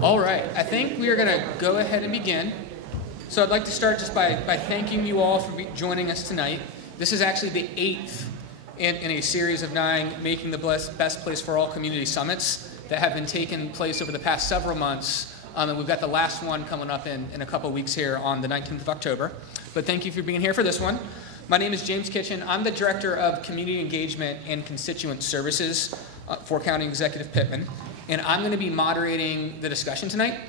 All right, I think we are going to go ahead and begin. So I'd like to start just by thanking you all for joining us tonight. This is actually the 8th in a series of 9 Making the Best Place for All community summits that have been taking place over the past several months. And we've got the last one coming up in a couple of weeks here on the 19th of October. But thank you for being here for this one. My name is James Kitchen. I'm the Director of Community Engagement and Constituent Services for County Executive Pittman. And I'm going to be moderating the discussion tonight.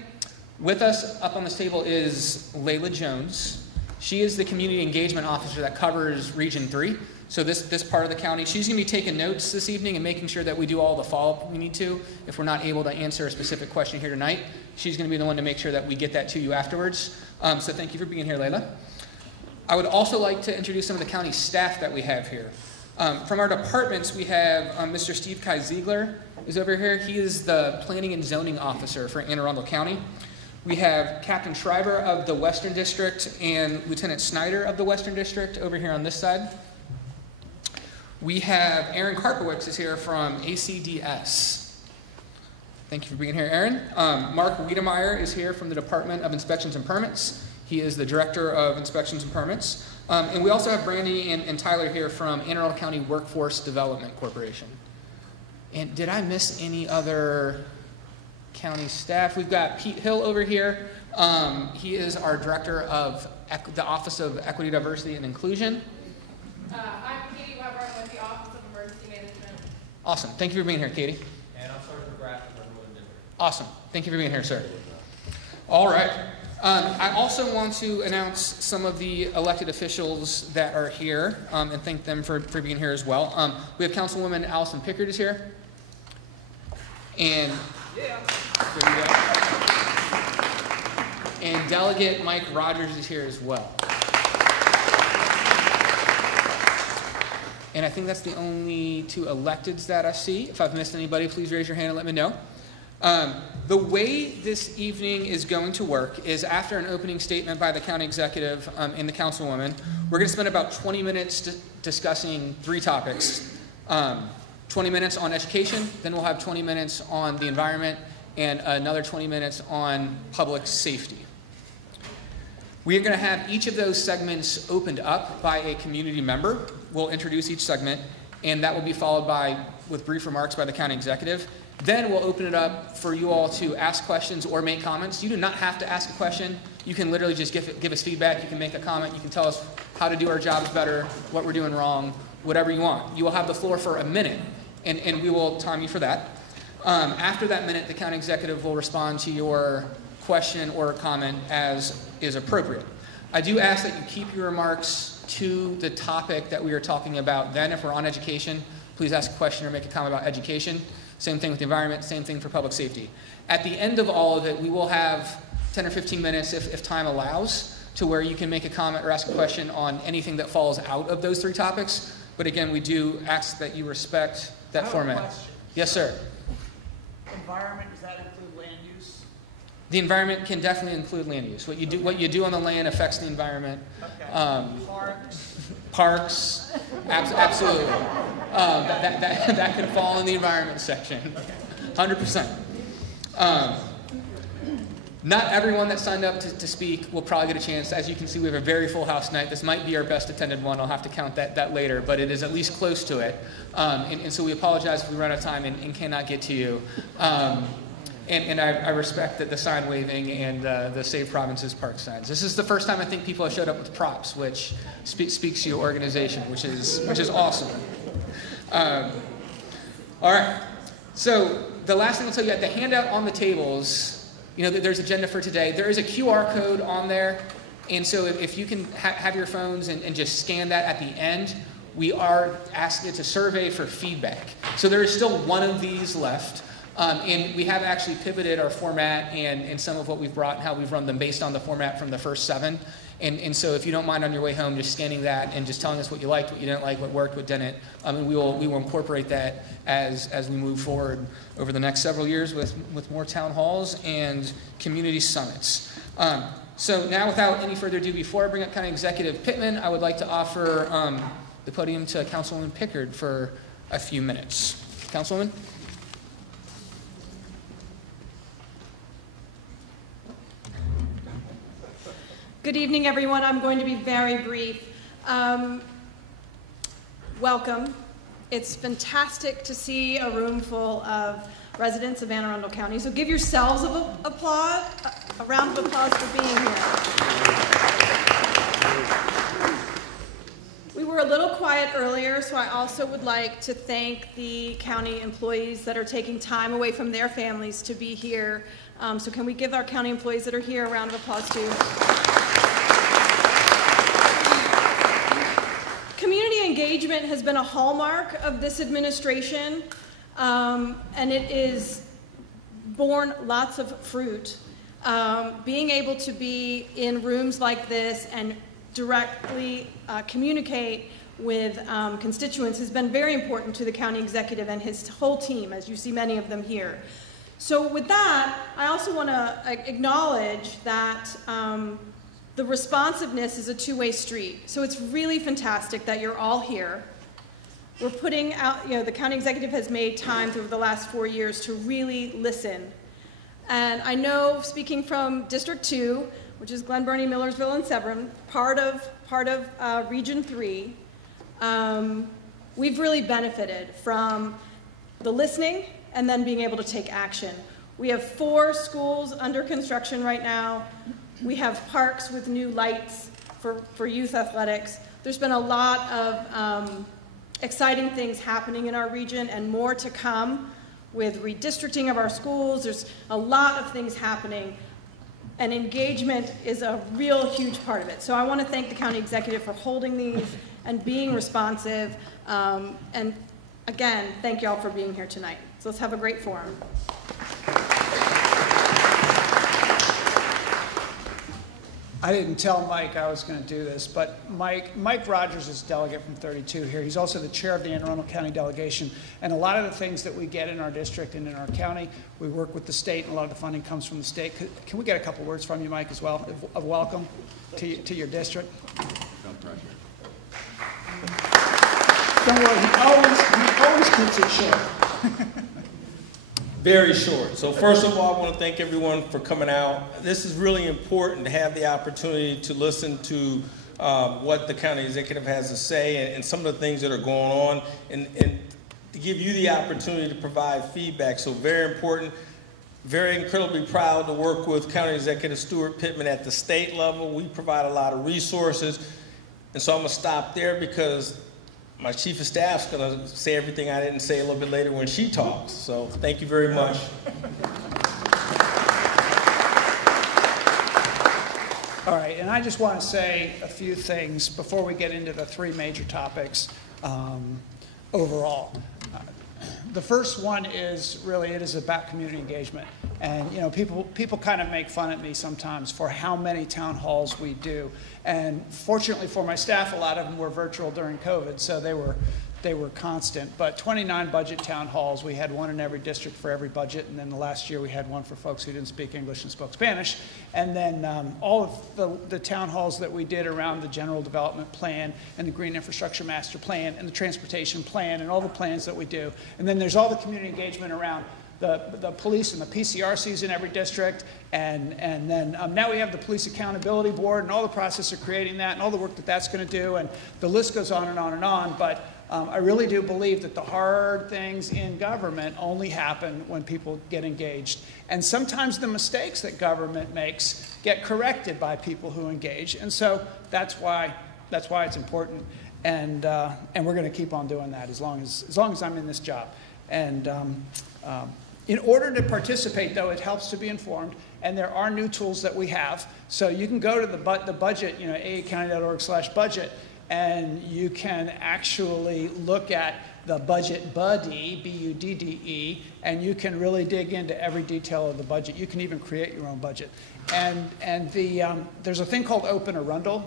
With us up on this table is Rodney Jones. She is the Community Engagement Officer that covers Region 3. So this part of the county. She's going to be taking notes this evening and making sure that we do all the follow-up we need to. If we're not able to answer a specific question here tonight, she's going to be the one to make sure that we get that to you afterwards. So thank you for being here, Layla. I would also like to introduce some of the county staff that we have here. From our departments, we have Mr. Steve Kai Ziegler is over here. He is the Planning and Zoning Officer for Arundel County. We have Captain Schreiber of the Western District and Lieutenant Snyder of the Western District over here on this side. We have Aaron Karpowicz is here from ACDS. Thank you for being here, Aaron. Mark Wiedemeyer is here from the Department of Inspections and Permits. He is the Director of Inspections and Permits. And we also have Brandy and Tyler here from Anne Arundel County Workforce Development Corporation. And did I miss any other county staff? We've got Pete Hill over here. He is our Director of the Office of Equity, Diversity, and Inclusion. I'm Katie Weber. I'm with the Office of Emergency Management. Awesome. Thank you for being here, Katie. And I'm Sergeant Graff from Northern District. Awesome. Thank you for being here, sir. All right. I also want to announce some of the elected officials that are here and thank them for being here as well. We have Councilwoman Allison Pickard is here. And there you go. And Delegate Mike Rogers is here as well. And I think that's the only 2 electeds that I see. If I've missed anybody, please raise your hand and let me know. The way this evening is going to work is after an opening statement by the county executive and the councilwoman, we're going to spend about 20 minutes discussing 3 topics. 20 minutes on education, then we'll have 20 minutes on the environment, and another 20 minutes on public safety. We are going to have each of those segments opened up by a community member. We'll introduce each segment, and that will be followed with brief remarks by the county executive. Then we'll open it up for you all to ask questions or make comments. You do not have to ask a question. You can literally just give us feedback. You can make a comment. You can tell us how to do our jobs better, what we're doing wrong, whatever you want. You will have the floor for a minute, and we will time you for that. After that minute, the county executive will respond to your question or comment as is appropriate. I do ask that you keep your remarks to the topic that we are talking about. Then, if we're on education, please ask a question or make a comment about education. Same thing with the environment, same thing for public safety. At the end of all of it, we will have 10 or 15 minutes, if time allows, to where you can make a comment or ask a question on anything that falls out of those 3 topics. But again, we do ask that you respect that format. I have a question. Yes, sir. Environment, does that include land use? The environment can definitely include land use. What you do on the land affects the environment. Okay. Parks, absolutely. That could fall in the environment section, 100%. Not everyone that signed up to speak will probably get a chance. As you can see, we have a very full house tonight. This might be our best attended one. I'll have to count that later, but it is at least close to it. And so we apologize if we run out of time and cannot get to you. And I respect the sign waving and the Save Provinces Park signs. This is the first time I think people have showed up with props, which speaks to your organization, which is awesome. All right. So the last thing I'll tell you, the handout on the tables, there's agenda for today. There is a QR code on there, and so if you can have your phones and just scan that at the end, we are asking it's a survey for feedback. So there is still one of these left. And we have actually pivoted our format and some of what we've brought and how we've run them based on the format from the first 7. And so if you don't mind on your way home just scanning that and just telling us what you liked, what you didn't like, what worked, what didn't, and we will incorporate that as we move forward over the next several years with more town halls and community summits. So now without any further ado, before I bring up County Executive Pittman, I would like to offer the podium to Councilwoman Pickard for a few minutes. Councilwoman? Good evening, everyone. I'm going to be very brief. Welcome. It's fantastic to see a room full of residents of Anne Arundel County. So give yourselves a round of applause for being here. We were a little quiet earlier, so I also would like to thank the county employees that are taking time away from their families to be here. So can we give our county employees that are here a round of applause too? Community engagement has been a hallmark of this administration, and it is borne lots of fruit. Being able to be in rooms like this and directly communicate with constituents has been very important to the county executive and his whole team, as you see many of them here. So with that, I also want to acknowledge that the responsiveness is a two-way street. So it's really fantastic that you're all here. We're putting out, the county executive has made time through the last 4 years to really listen. And I know, speaking from District 2, which is Glen, Burnie, Millersville, and Severn, part of Region 3, we've really benefited from the listening and then being able to take action. We have 4 schools under construction right now. We have parks with new lights for youth athletics. There's been a lot of exciting things happening in our region and more to come with redistricting of our schools. There's a lot of things happening, and engagement is a real huge part of it. So I want to thank the county executive for holding these and being responsive. And again, thank you all for being here tonight. So let's have a great forum. I didn't tell Mike I was going to do this, but Mike Rogers is delegate from 32 here. He's also the chair of the Anne Arundel County delegation. And a lot of the things that we get in our district and in our county, we work with the state, and a lot of the funding comes from the state. Can we get a couple words from you, Mike, as well, of welcome to your district? No pressure. Don't worry, he always keeps it short. Very short. So first of all, I want to thank everyone for coming out. This is really important to have the opportunity to listen to what the county executive has to say and some of the things that are going on, and to give you the opportunity to provide feedback. So very important. Very incredibly proud to work with County Executive Stuart Pittman at the state level. We provide a lot of resources. And so I'm going to stop there because my chief of staff's going to say everything I didn't say a little bit later when she talks. So thank you very much. All right, and I just want to say a few things before we get into the 3 major topics overall. The first one is really, it is about community engagement. And people kind of make fun at me sometimes for how many town halls we do. And fortunately for my staff, a lot of them were virtual during COVID, so they were constant. But 29 budget town halls, we had one in every district for every budget, and then the last year we had one for folks who didn't speak English and spoke Spanish. And then all of the town halls that we did around the general development plan and the green infrastructure master plan and the transportation plan and all the plans that we do. And then there's all the community engagement around the police and the PCRCs in every district, and then now we have the Police Accountability Board and all the process of creating that and all the work that that's going to do, and the list goes on and on and on. But I really do believe that the hard things in government only happen when people get engaged. And sometimes the mistakes that government makes get corrected by people who engage. And so that's why it's important. And we're going to keep on doing that as long as I'm in this job. And in order to participate, though, it helps to be informed. And there are new tools that we have. So you can go to the budget, aacounty.org/budget, and you can actually look at the budget buddy, B-U-D-D-E, and you can really dig into every detail of the budget. You can even create your own budget. And there's a thing called Open Arundel,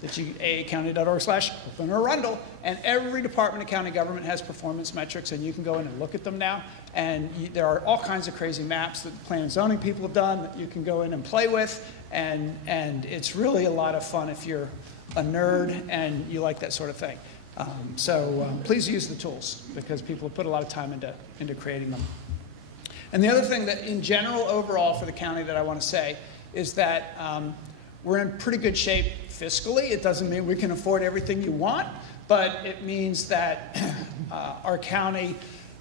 that you, aacounty.org/Open Arundel, and every department of county government has performance metrics, and you can go in and look at them now. And there are all kinds of crazy maps that the plan and zoning people have done that you can go in and play with, and it's really a lot of fun if you're a nerd and you like that sort of thing. So please use the tools, because people have put a lot of time into creating them. And the other thing that in general overall for the county that I want to say is that we're in pretty good shape fiscally. It doesn't mean we can afford everything you want, but it means that our county,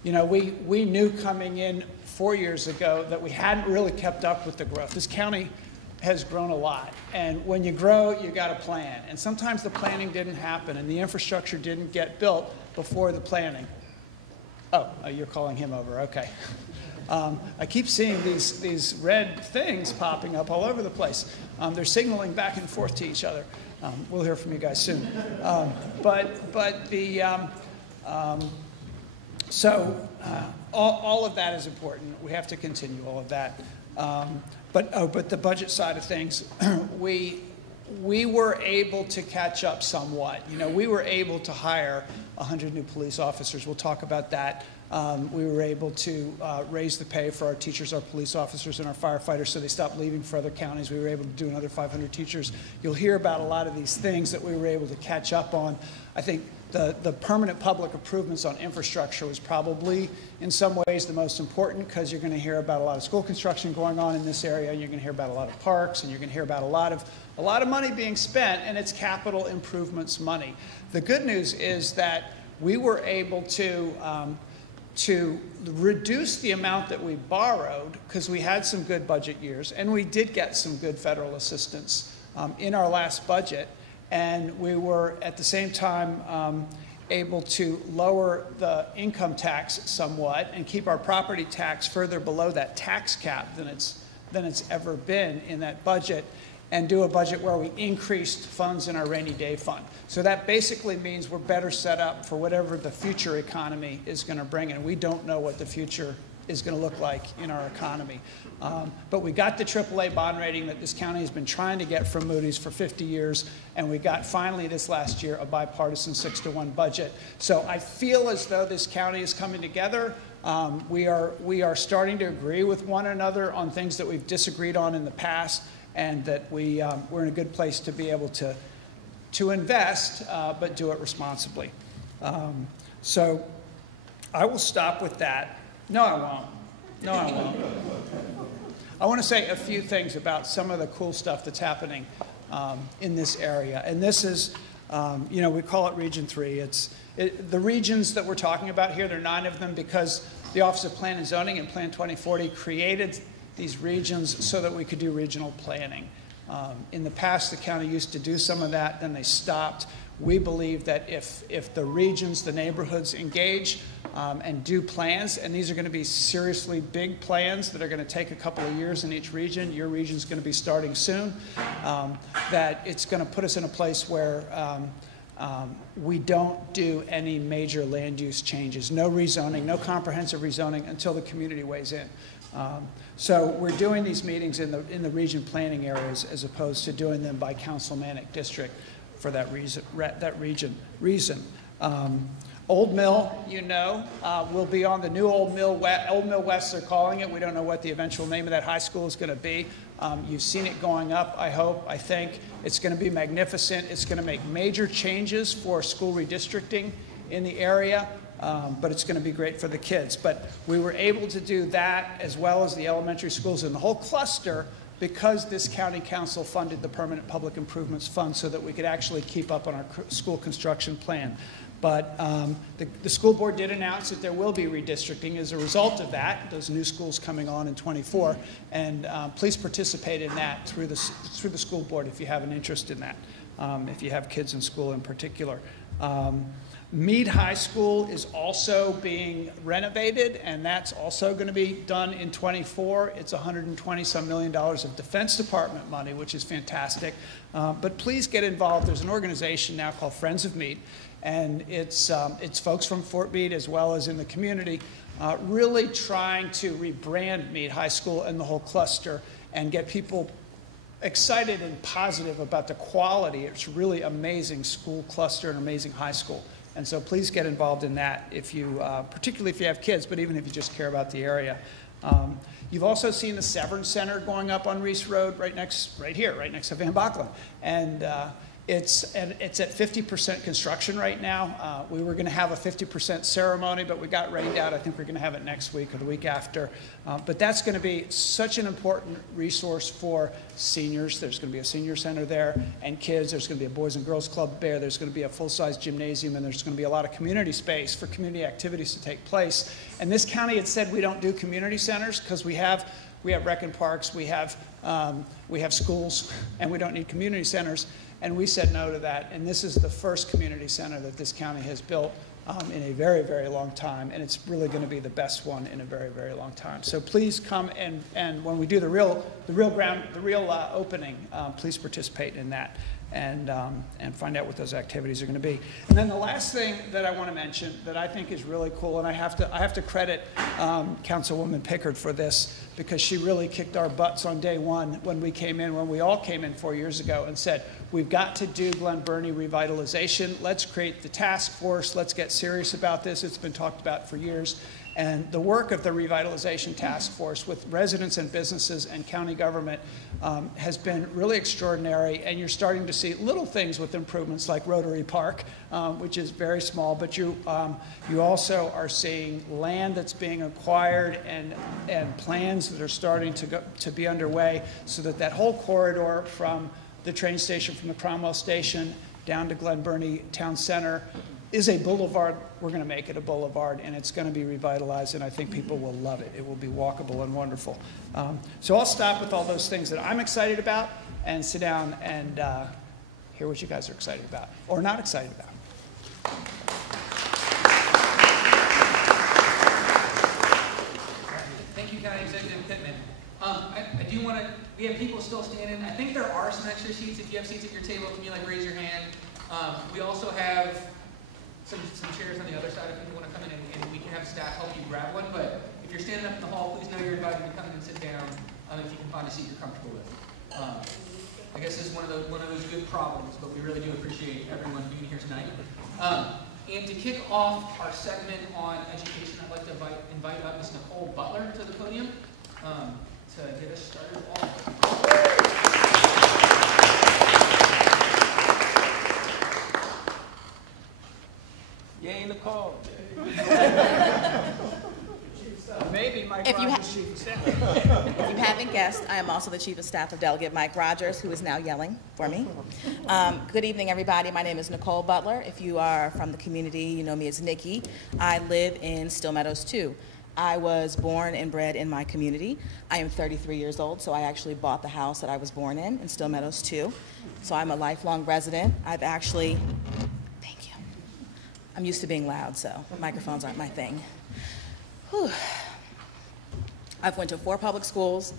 you know, we knew coming in 4 years ago that we hadn't really kept up with the growth. This county has grown a lot, and when you grow, you got to plan. And sometimes the planning didn't happen, and the infrastructure didn't get built before the planning. Oh, you're calling him over, okay. I keep seeing these red things popping up all over the place. They're signaling back and forth to each other. We'll hear from you guys soon. All of that is important. We have to continue all of that. But the budget side of things, we were able to catch up somewhat. You know, we were able to hire 100 new police officers. We'll talk about that. We were able to raise the pay for our teachers, our police officers, and our firefighters so they stopped leaving for other counties. We were able to do another 500 teachers. You'll hear about a lot of these things that we were able to catch up on. I think the permanent public improvements on infrastructure was probably in some ways the most important, because you're going to hear about a lot of school construction going on in this area, and you're going to hear about a lot of parks, and you're going to hear about a lot of money being spent, and it's capital improvements money. The good news is that we were able to reduce the amount that we borrowed, because we had some good budget years, and we did get some good federal assistance in our last budget. And we were, at the same time, able to lower the income tax somewhat and keep our property tax further below that tax cap than it's ever been in that budget, and do a budget where we increased funds in our rainy day fund. So that basically means we're better set up for whatever the future economy is going to bring, and we don't know what the future is going to look like in our economy. But we got the AAA bond rating that this county has been trying to get from Moody's for 50 years, and we got finally this last year a bipartisan 6-to-1 budget. So I feel as though this county is coming together. We are starting to agree with one another on things that we've disagreed on in the past, and that we're in a good place to be able to invest, but do it responsibly. So I will stop with that. No, I won't. No, I won't. I want to say a few things about some of the cool stuff that's happening in this area. And this is, you know, we call it Region 3. The regions that we're talking about here, there are 9 of them, because the Office of Plan and Zoning and Plan 2040 created these regions so that we could do regional planning. In the past, the county used to do some of that, then they stopped. We believe that if the regions, the neighborhoods engage and do plans, and these are going to be seriously big plans that are going to take a couple of years in each region, your region's going to be starting soon, that it's going to put us in a place where we don't do any major land use changes, no rezoning, no comprehensive rezoning until the community weighs in. So we're doing these meetings in the region planning areas as opposed to doing them by councilmanic district for that reason. Old Mill, you know, will be on the new Old Mill West, they're calling it. We don't know what the eventual name of that high school is going to be. You've seen it going up, I hope, I think. It's going to be magnificent. It's going to make major changes for school redistricting in the area. But it's going to be great for the kids. But we were able to do that as well as the elementary schools and the whole cluster because this county council funded the Permanent Public Improvements Fund so that we could actually keep up on our school construction plan. But the school board did announce that there will be redistricting as a result of that, those new schools coming on in '24. And please participate in that through the school board if you have an interest in that, if you have kids in school in particular. Meade High School is also being renovated, and that's also going to be done in '24. It's $120-some million of Defense Department money, which is fantastic. But please get involved. There's an organization now called Friends of Meade, and it's folks from Fort Meade as well as in the community really trying to rebrand Meade High School and the whole cluster and get people excited and positive about the quality. It's really amazing school cluster and amazing high school. And so please get involved in that, if you, particularly if you have kids, but even if you just care about the area. You've also seen the Severn Center going up on Reese Road right here, right next to Van Bachlen. And It's at 50% construction right now. We were going to have a 50% ceremony, but we got rained out. I think we're going to have it next week or the week after. But that's going to be such an important resource for seniors. There's going to be a senior center there, and kids. There's going to be a Boys and Girls Club there. There's going to be a full-size gymnasium, and there's going to be a lot of community space for community activities to take place. And this county had said we don't do community centers because we have rec and parks, we have schools, and we don't need community centers. And we said no to that. And this is the first community center that this county has built in a very, very long time. And it's really going to be the best one in a very, very long time. So please come and when we do the real opening, please participate in that and find out what those activities are going to be. And then the last thing that I want to mention that I think is really cool, and I have to credit Councilwoman Pickard for this, because she really kicked our butts on day one when we all came in 4 years ago and said, we've got to do Glen Burnie revitalization. Let's create the task force. Let's get serious about this. It's been talked about for years. And the work of the revitalization task force with residents and businesses and county government has been really extraordinary. And you're starting to see little things with improvements like Rotary Park, which is very small, but you also are seeing land that's being acquired and plans that are starting to be underway, so that whole corridor from the train station, from the Cromwell station down to Glen Burnie Town Center is a boulevard. We're going to make it a boulevard, and it's going to be revitalized, and I think people will love it. It will be walkable and wonderful. So I'll stop with all those things that I'm excited about and sit down and hear what you guys are excited about or not excited about. Thank you, County Executive Pittman. I do want to, we have people still standing. I think there are some extra seats. If you have seats at your table, can you raise your hand? We also have some chairs on the other side if you want to come in, and we can have staff help you grab one. But if you're standing up in the hall, please know you're invited to come in and sit down if you can find a seat you're comfortable with. I guess this is one of those good problems, but we really do appreciate everyone being here tonight. And to kick off our segment on education, I'd like to invite up Ms. Nicole Butler to the podium to get us started off. Yay, Nicole. Maybe Mike If you Rogers, Chief of Staff. If you haven't guessed, I am also the Chief of Staff of Delegate Mike Rogers, who is now yelling for me. Good evening, everybody. My name is Nicole Butler. If you are from the community, you know me as Nikki. I live in Still Meadows 2. I was born and bred in my community. I am 33 years old, so I actually bought the house that I was born in Still Meadows 2. So I'm a lifelong resident. I've actually, thank you. I'm used to being loud, so microphones aren't my thing. Whew. I've went to 4 public schools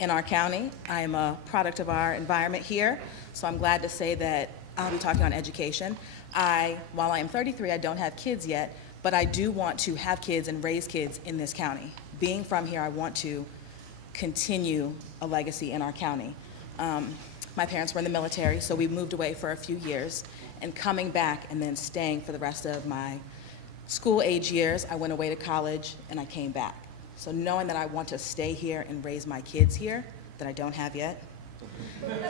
in our county. I am a product of our environment here, so I'm glad to say that I'll be talking on education. While I am 33, I don't have kids yet, but I do want to have kids and raise kids in this county. Being from here, I want to continue a legacy in our county. My parents were in the military, so we moved away for a few years, and coming back and then staying for the rest of my school age years, I went away to college and I came back. So knowing that I want to stay here and raise my kids here, that I don't have yet,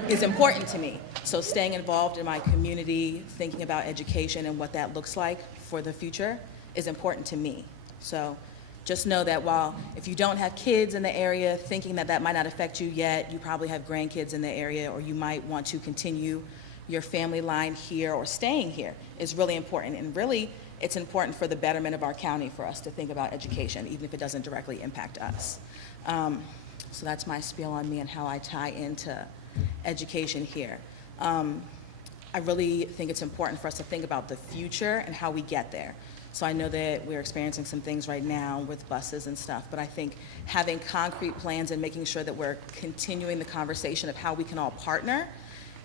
is important to me. So staying involved in my community, thinking about education and what that looks like for the future is important to me. So just know that if you don't have kids in the area, thinking that might not affect you yet, you probably have grandkids in the area, or you might want to continue your family line here or staying here is really important. And really, it's important for the betterment of our county for us to think about education, even if it doesn't directly impact us. So that's my spiel on me and how I tie into education here. I really think it's important for us to think about the future and how we get there. So I know that we're experiencing some things right now with buses and stuff, but I think having concrete plans and making sure that we're continuing the conversation of how we can all partner.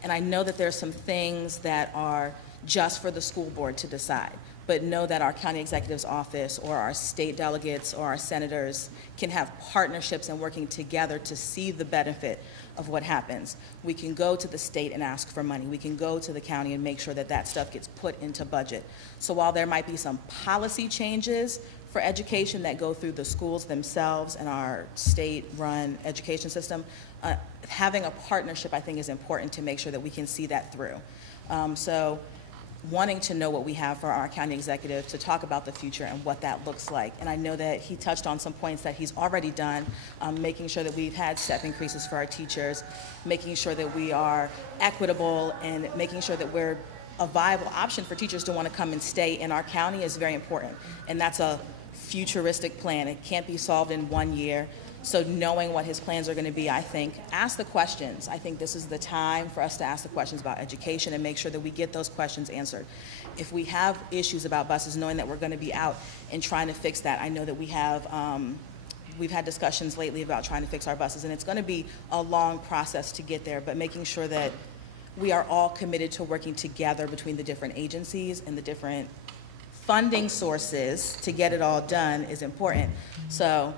And I know that there's some things that are just for the school board to decide, but know that our county executive's office or our state delegates or our senators can have partnerships and working together to see the benefit of what happens. We can go to the state and ask for money. We can go to the county and make sure that that stuff gets put into budget. So while there might be some policy changes for education that go through the schools themselves and our state-run education system, having a partnership, I think, is important to make sure that we can see that through. So wanting to know what we have for our county executive to talk about the future and what that looks like. And I know that he touched on some points that he's already done, making sure that we've had step increases for our teachers, making sure that we are equitable, and making sure that we're a viable option for teachers to want to come and stay in our county is very important. And that's a futuristic plan. It can't be solved in 1 year. So knowing what his plans are going to be, I think, ask the questions. I think this is the time for us to ask the questions about education and make sure that we get those questions answered. If we have issues about buses, knowing that we're going to be out and trying to fix that. I know that we've had discussions lately about trying to fix our buses, and it's going to be a long process to get there, but making sure that we are all committed to working together between the different agencies and the different funding sources to get it all done is important. So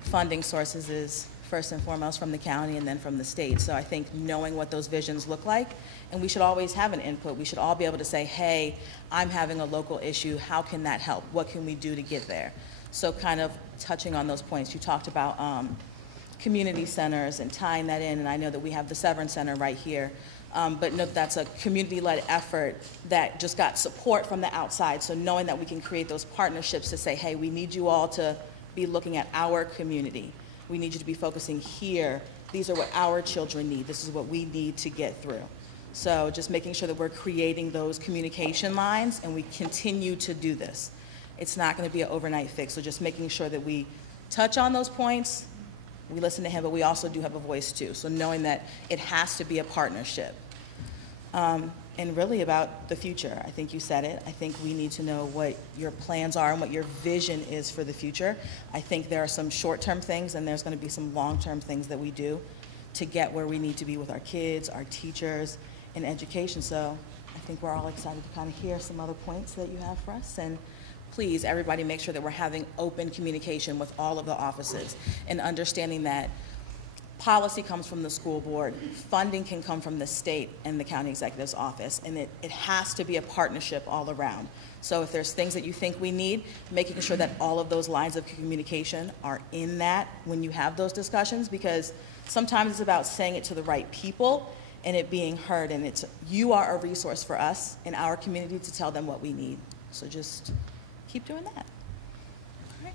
funding sources is first and foremost from the county and then from the state. So I think knowing what those visions look like, and we should always have an input. We should all be able to say, hey, I'm having a local issue. How can that help? What can we do to get there? So kind of touching on those points. You talked about community centers and tying that in, and I know that we have the Severn Center right here. But note that's a community-led effort that just got support from the outside. So knowing that we can create those partnerships to say, hey, we need you all to be looking at our community. We need you to be focusing here. These are what our children need. This is what we need to get through. So just making sure that we're creating those communication lines and we continue to do this. It's not going to be an overnight fix. So just making sure that we touch on those points, we listen to him, but we also do have a voice too. So knowing that it has to be a partnership. And really about the future. I think you said it. I think we need to know what your plans are and what your vision is for the future. I think there are some short-term things and there's going to be some long-term things that we do to get where we need to be with our kids, our teachers, and education. So I think we're all excited to kind of hear some other points that you have for us. And please, everybody, make sure that we're having open communication with all of the offices and understanding that policy comes from the school board, funding can come from the state and the county executive's office, and it has to be a partnership all around. So if there's things that you think we need, making sure that all of those lines of communication are in that when you have those discussions, because sometimes it's about saying it to the right people and it being heard, and you are a resource for us in our community to tell them what we need. So just keep doing that. All right.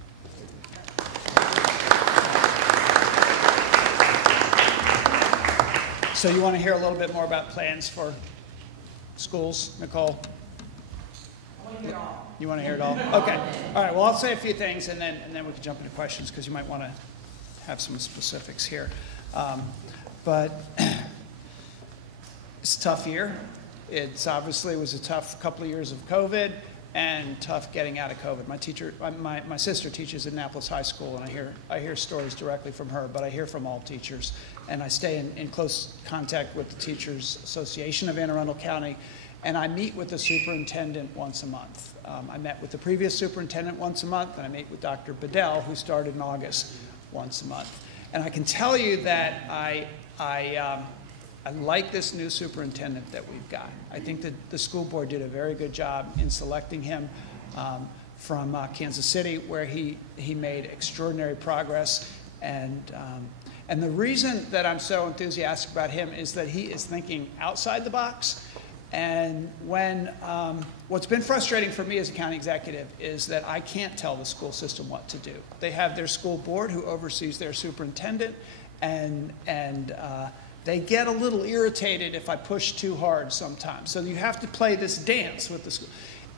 So you want to hear a little bit more about plans for schools, Nicole? I want to hear it all. You want to hear it all? Okay. All right. Well, I'll say a few things, and then we can jump into questions because you might want to have some specifics here. But it's a tough year. It's obviously was a tough couple of years of COVID and tough getting out of COVID. My sister teaches at Annapolis High School, and I hear stories directly from her, but I hear from all teachers. And I stay in close contact with the Teachers Association of Anne Arundel County, and I meet with the superintendent once a month. I met with the previous superintendent once a month, and I meet with Dr. Bedell, who started in August, once a month. And I can tell you that I like this new superintendent that we've got. I think that the school board did a very good job in selecting him from Kansas City, where he made extraordinary progress. And the reason that I'm so enthusiastic about him is that he is thinking outside the box. And what's been frustrating for me as a county executive is that I can't tell the school system what to do. They have their school board who oversees their superintendent, and they get a little irritated if I push too hard sometimes. So you have to play this dance with the school.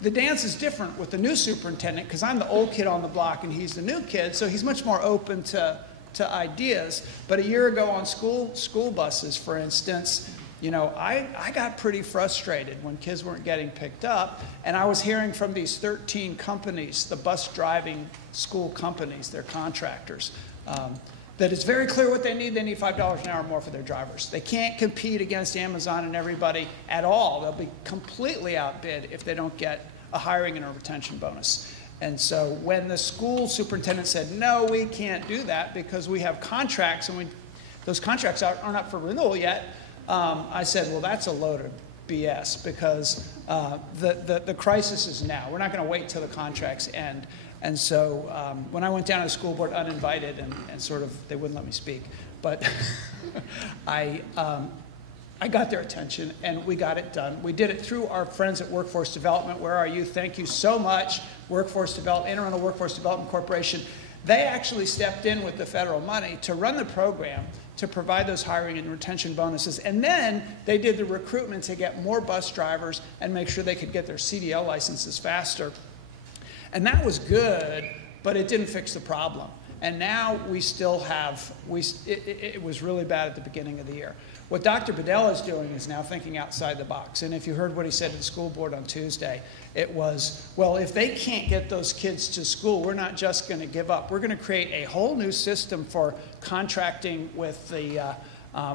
The dance is different with the new superintendent because I'm the old kid on the block and he's the new kid, so he's much more open to ideas. But a year ago on school buses, for instance, you know, I got pretty frustrated when kids weren't getting picked up, and I was hearing from these 13 companies, the bus driving school companies, they're contractors, that it's very clear what they need. They need $5 an hour more for their drivers. They can't compete against Amazon and everybody at all. They'll be completely outbid if they don't get a hiring and a retention bonus. And so when the school superintendent said, no, we can't do that because we have contracts and those contracts aren't up for renewal yet, I said, well, that's a load of BS because the crisis is now. We're not going to wait till the contracts end. And so when I went down to the school board uninvited and sort of, they wouldn't let me speak, but I I got their attention, and we got it done. We did it through our friends at Workforce Development. Where are you? Thank you so much, Workforce Development, Anne Arundel Workforce Development Corporation. They actually stepped in with the federal money to run the program, to provide those hiring and retention bonuses. And then they did the recruitment to get more bus drivers and make sure they could get their CDL licenses faster. And that was good, but it didn't fix the problem. And now we still have, it was really bad at the beginning of the year. What Dr. Bedell is doing is now thinking outside the box. And if you heard what he said to the school board on Tuesday, it was, well, if they can't get those kids to school, we're not just going to give up. We're going to create a whole new system for contracting with the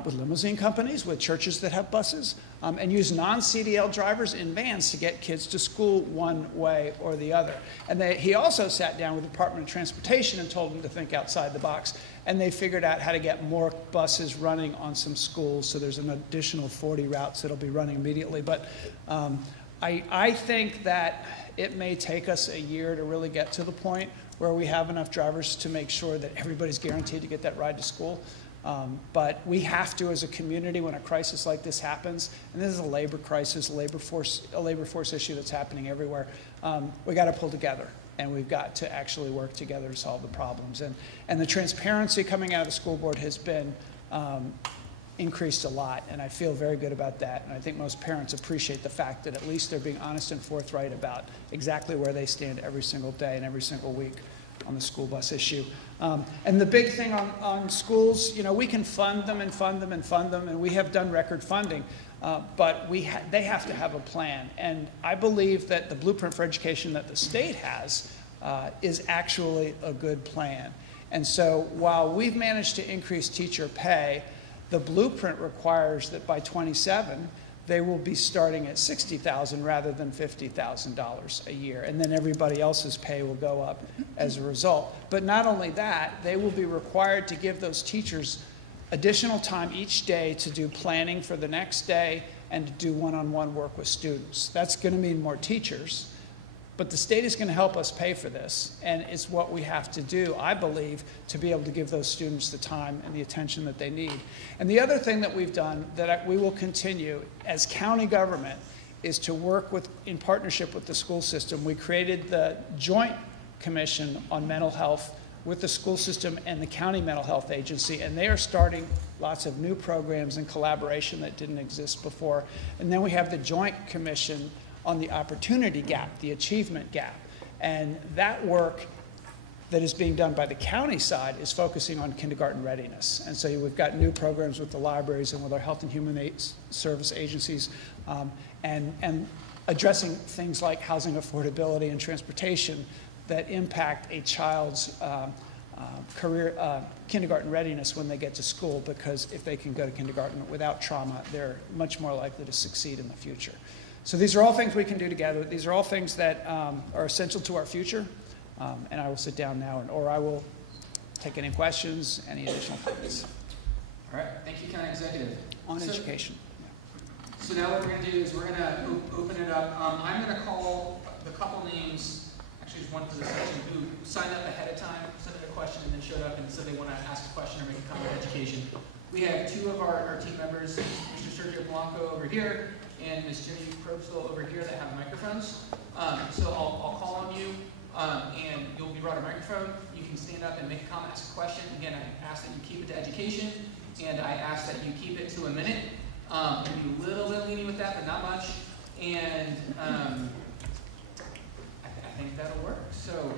with limousine companies, with churches that have buses, and use non-CDL drivers in vans to get kids to school one way or the other. And he also sat down with the Department of Transportation and told them to think outside the box. And they figured out how to get more buses running on some schools. So there's an additional 40 routes that'll be running immediately. But I think that it may take us a year to really get to the point where we have enough drivers to make sure that everybody's guaranteed to get that ride to school. But we have to, as a community, when a crisis like this happens, and this is a labor crisis, a labor force issue that's happening everywhere, we got to pull together, and we've got to actually work together to solve the problems. And the transparency coming out of the school board has been increased a lot, and I feel very good about that. And I think most parents appreciate the fact that at least they're being honest and forthright about exactly where they stand every single day and every single week on the school bus issue. And the big thing on schools, you know, we can fund them and fund them and fund them, and we have done record funding, but they have to have a plan. And I believe that the Blueprint for Education that the state has is actually a good plan. And so while we've managed to increase teacher pay, the Blueprint requires that by 27, they will be starting at $60,000 rather than $50,000 a year. And then everybody else's pay will go up as a result. But not only that, they will be required to give those teachers additional time each day to do planning for the next day and to do one-on-one work with students. That's going to mean more teachers. But the state is going to help us pay for this, and it's what we have to do, I believe, to be able to give those students the time and the attention that they need. And the other thing that we've done that we will continue as county government is to work in partnership with the school system. We created the Joint Commission on Mental Health with the school system and the county mental health agency, and they are starting lots of new programs and collaboration that didn't exist before. And then we have the Joint Commission on the opportunity gap, the achievement gap. And that work that is being done by the county side is focusing on kindergarten readiness. And so we've got new programs with the libraries and with our health and human service agencies, and addressing things like housing affordability and transportation that impact a child's kindergarten readiness when they get to school, because if they can go to kindergarten without trauma, they're much more likely to succeed in the future. So these are all things we can do together. These are all things that are essential to our future. And I will sit down now, or I will take any questions, any additional comments. All right, thank you, County Executive. On education. So now what we're going to do is we're going to open it up. I'm going to call the couple names, actually just one for the section, who signed up ahead of time, submitted a question, and then showed up and said they want to ask a question or make a comment on education. We have two of our team members, Mr. Sergio Blanco over here, and Ms. Jenny Probstel over here that have microphones. So I'll call on you, and you'll be brought a microphone. You can stand up and make a comment, ask a question. Again, I ask that you keep it to education, and I ask that you keep it to a minute. And be a little bit lenient with that, but not much. And I think that'll work. So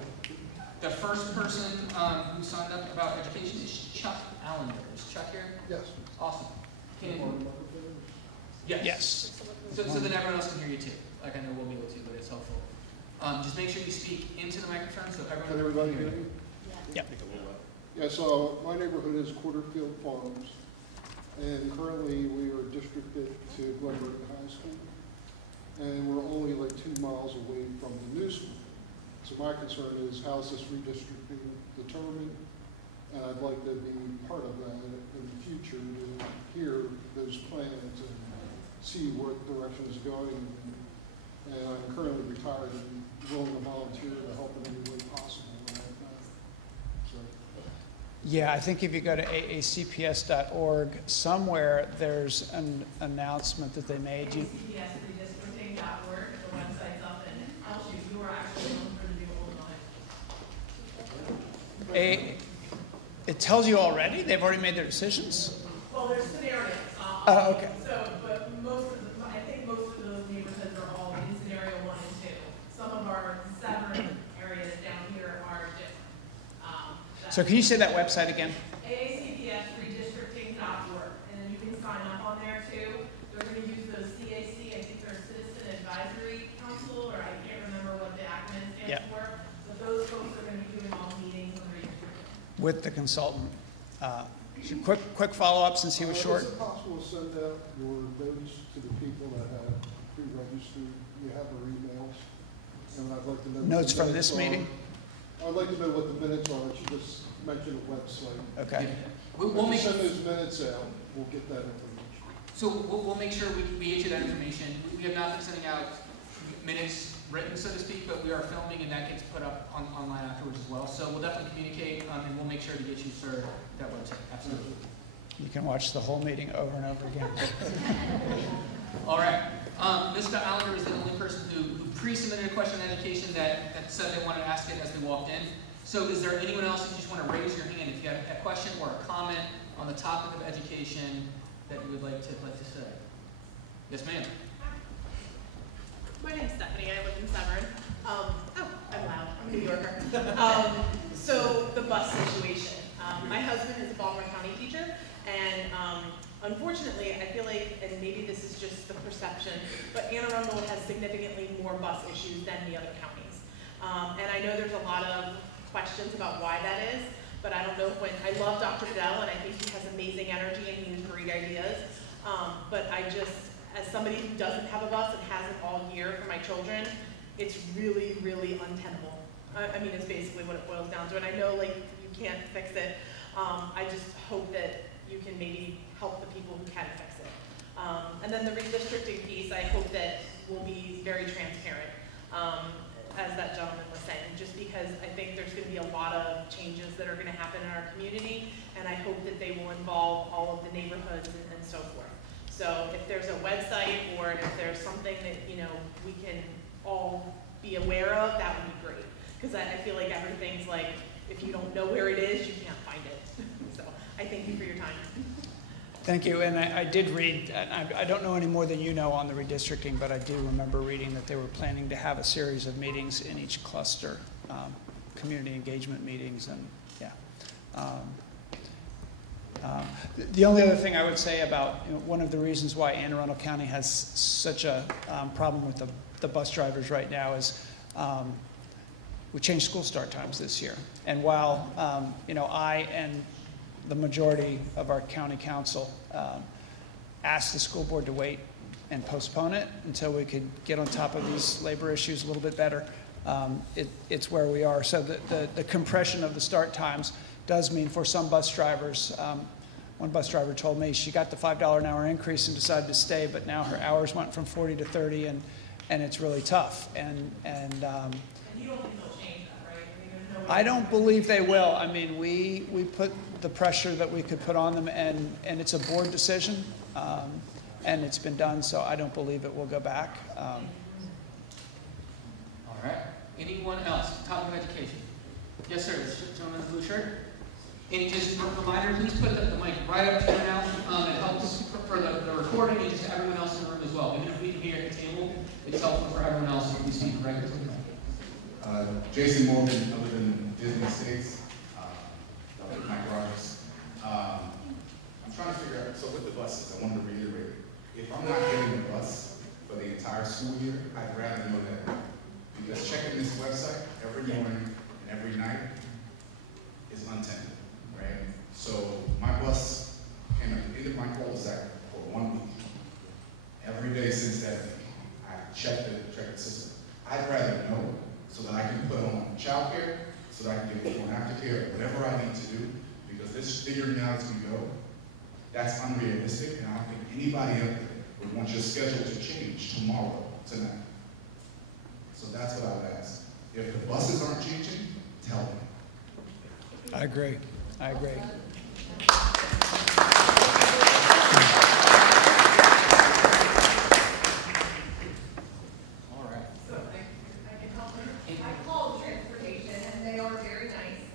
the first person who signed up about education is Chuck Allender. Is Chuck here? Yes. Awesome. Yes. So then everyone else can hear you too. Like I know we'll be able to, but it's helpful. Just make sure you speak into the microphone so everyone can hear you. Yeah. Yeah, so my neighborhood is Quarterfield Farms, and currently we are districted to Glen High School, and we're only like 2 miles away from the new school. So my concern is how's this redistricting determined, and I'd like to be part of that in the future to hear those plans and see what direction is going. And I'm currently retired and willing to volunteer to help in any way possible. Yeah, I think if you go to aacps.org, somewhere there's an announcement that they made. ACPSredistricting.org, the website's up, and it tells you who are actually looking for the new Illinois. It tells you already? They've already made their decisions? Well, there's scenarios. Oh, okay. So, but I think most of those neighborhoods are all in scenario 1 and 2. Some of our Severn areas down here are different. So can you say that website again? AACPSredistricting.org, and then you can sign up on there too. They're going to use those CAC, I think they're Citizen Advisory Council, or I can't remember what the acronym stands for. So those folks are going to be doing all meetings on redistricting. With the consultant. Quick follow-up since he was short. Is it possible to send out your notes to the people that have pre-registered? You have our emails, and I'd like to know. Notes from this meeting? I'd like to know what the minutes are. You just mentioned a website. Okay. We'll make, send those minutes out. We'll get that information. so we'll make sure we get you that information. We have not been sending out minutes written, so to speak, but we are filming, and that gets put up online afterwards as well. So we'll definitely communicate, and we'll make sure to get you served that website. Absolutely. You can watch the whole meeting over and over again. All right. Mr. Allender is the only person who pre-submitted a question on education that said they wanted to ask it as they walked in. So is there anyone else that you just want to raise your hand if you have a question or a comment on the topic of education that you would like to say? Yes, ma'am. My name's Stephanie. I live in Severn. I'm loud. I'm a New Yorker. So the bus situation. My husband is a Baltimore County teacher, and unfortunately, I feel like, and maybe this is just the perception, but Arundel has significantly more bus issues than the other counties. And I know there's a lot of questions about why that is, but I don't know when. I love Dr. Dell, and I think he has amazing energy and he has great ideas. But I just, as somebody who doesn't have a bus and hasn't all year for my children, it's really, really untenable. I mean, it's basically what it boils down to. And I know, like, you can't fix it. I just hope that you can maybe help the people who can fix it. And then the redistricting piece, I hope that will be very transparent, as that gentleman was saying, just because I think there's going to be a lot of changes that are going to happen in our community, and I hope that they will involve all of the neighborhoods and so forth. So if there's a website or if there's something that, you know, we can all be aware of, that would be great. Because I feel like everything's like, if you don't know where it is, you can't find it. So I thank you for your time. Thank you, and I did read, I don't know any more than you know on the redistricting, but I do remember reading that they were planning to have a series of meetings in each cluster, community engagement meetings, and yeah. The only other thing I would say about, you know, one of the reasons why Anne Arundel County has such a problem with the bus drivers right now is we changed school start times this year. And while you know, I and the majority of our county council asked the school board to wait and postpone it until we could get on top of these labor issues a little bit better, it's where we are. So the compression of the start times does mean for some bus drivers, one bus driver told me she got the $5 an hour increase and decided to stay, but now her hours went from 40 to 30, and it's really tough. And you don't think they'll change that, right? I mean, there's no way I don't believe they will. I mean, we put the pressure that we could put on them, and it's a board decision, and it's been done, so I don't believe it will go back. All right. Anyone else? Topic of education. Yes, sir. This gentleman in the blue shirt. And just a reminder, please put the mic right up to your mouth. It helps for the recording and just everyone else in the room as well. Even if we can hear at the table, it's helpful for everyone else if we speak regularly. Jason Morgan, I live in Disney States. I live in Mike Rogers. I'm trying to figure out, so with the buses, I wanted to reiterate, if I'm not getting a bus for the entire school year, I'd rather know that. Because checking this website every morning and every night is untenable, right? So my bus came at the end of my cul-de-sac for 1 week. Every day since then, I checked the system. I'd rather know so that I can put on childcare, so that I can get before and after care, whatever I need to do, because this figuring out as we go, that's unrealistic, and I don't think anybody up there would want your schedule to change tomorrow, tonight. So that's what I would ask. If the buses aren't changing, tell me. I agree. I agree. All right. So I can help you. I called transportation and they are very nice,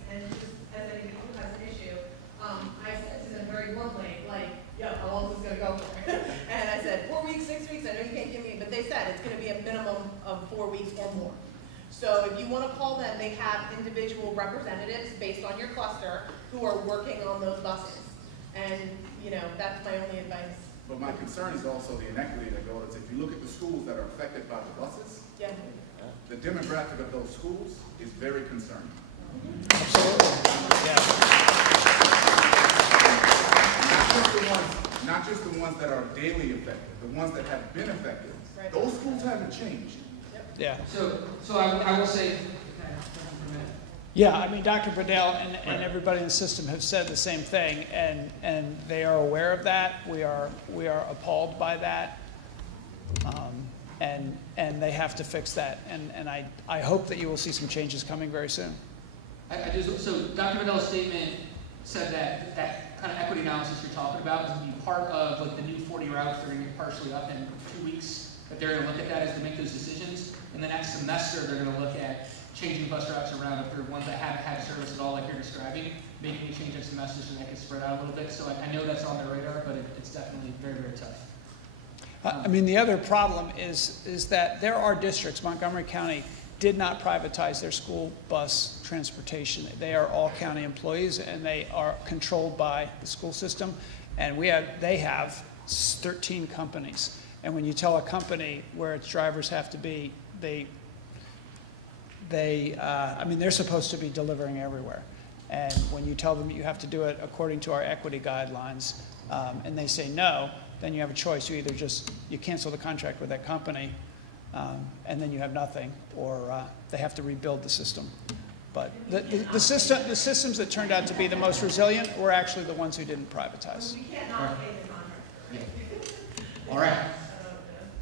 and just as anybody who has an issue, I said to them very bluntly, like, yeah, how long is this gonna go for? And I said, 4 weeks, 6 weeks, I know you can't give me, but they said it's gonna be a minimum of 4 weeks or more. So if you wanna call them, they have individual representatives based on your cluster who are working on those buses. And, you know, that's my only advice. But my concern is also the inequity that goes, if you look at the schools that are affected by the buses, Yeah. the demographic of those schools is very concerning. Absolutely. Yeah. Not just the ones that are daily affected, the ones that have been affected. Right. Those schools haven't changed. Yeah. So I will say, Yeah, I mean, Dr. Bradell and everybody in the system have said the same thing, and they are aware of that. We are appalled by that, and they have to fix that. And I hope that you will see some changes coming very soon. So Dr. Bedell's statement said that kind of equity analysis you're talking about is going to be part of like the new 40 routes that are going to get partially up in 2 weeks. That they're going to look at that as to make those decisions. And the next semester they're going to look at changing bus routes around if there are ones that haven't had service at all, like you're describing, making a change next semester so that gets spread out a little bit. So I know that's on their radar, but it's definitely very, very tough. I mean, the other problem is that there are districts. Montgomery County did not privatize their school bus transportation. They are all county employees, and they are controlled by the school system. And they have 13 companies. And when you tell a company where its drivers have to be, I mean, they're supposed to be delivering everywhere. And when you tell them you have to do it according to our equity guidelines, and they say no, then you have a choice. You either you cancel the contract with that company, and then you have nothing, or they have to rebuild the system. But the systems that turned out to be the most resilient were actually the ones who didn't privatize. We can't not pay the contract. All right.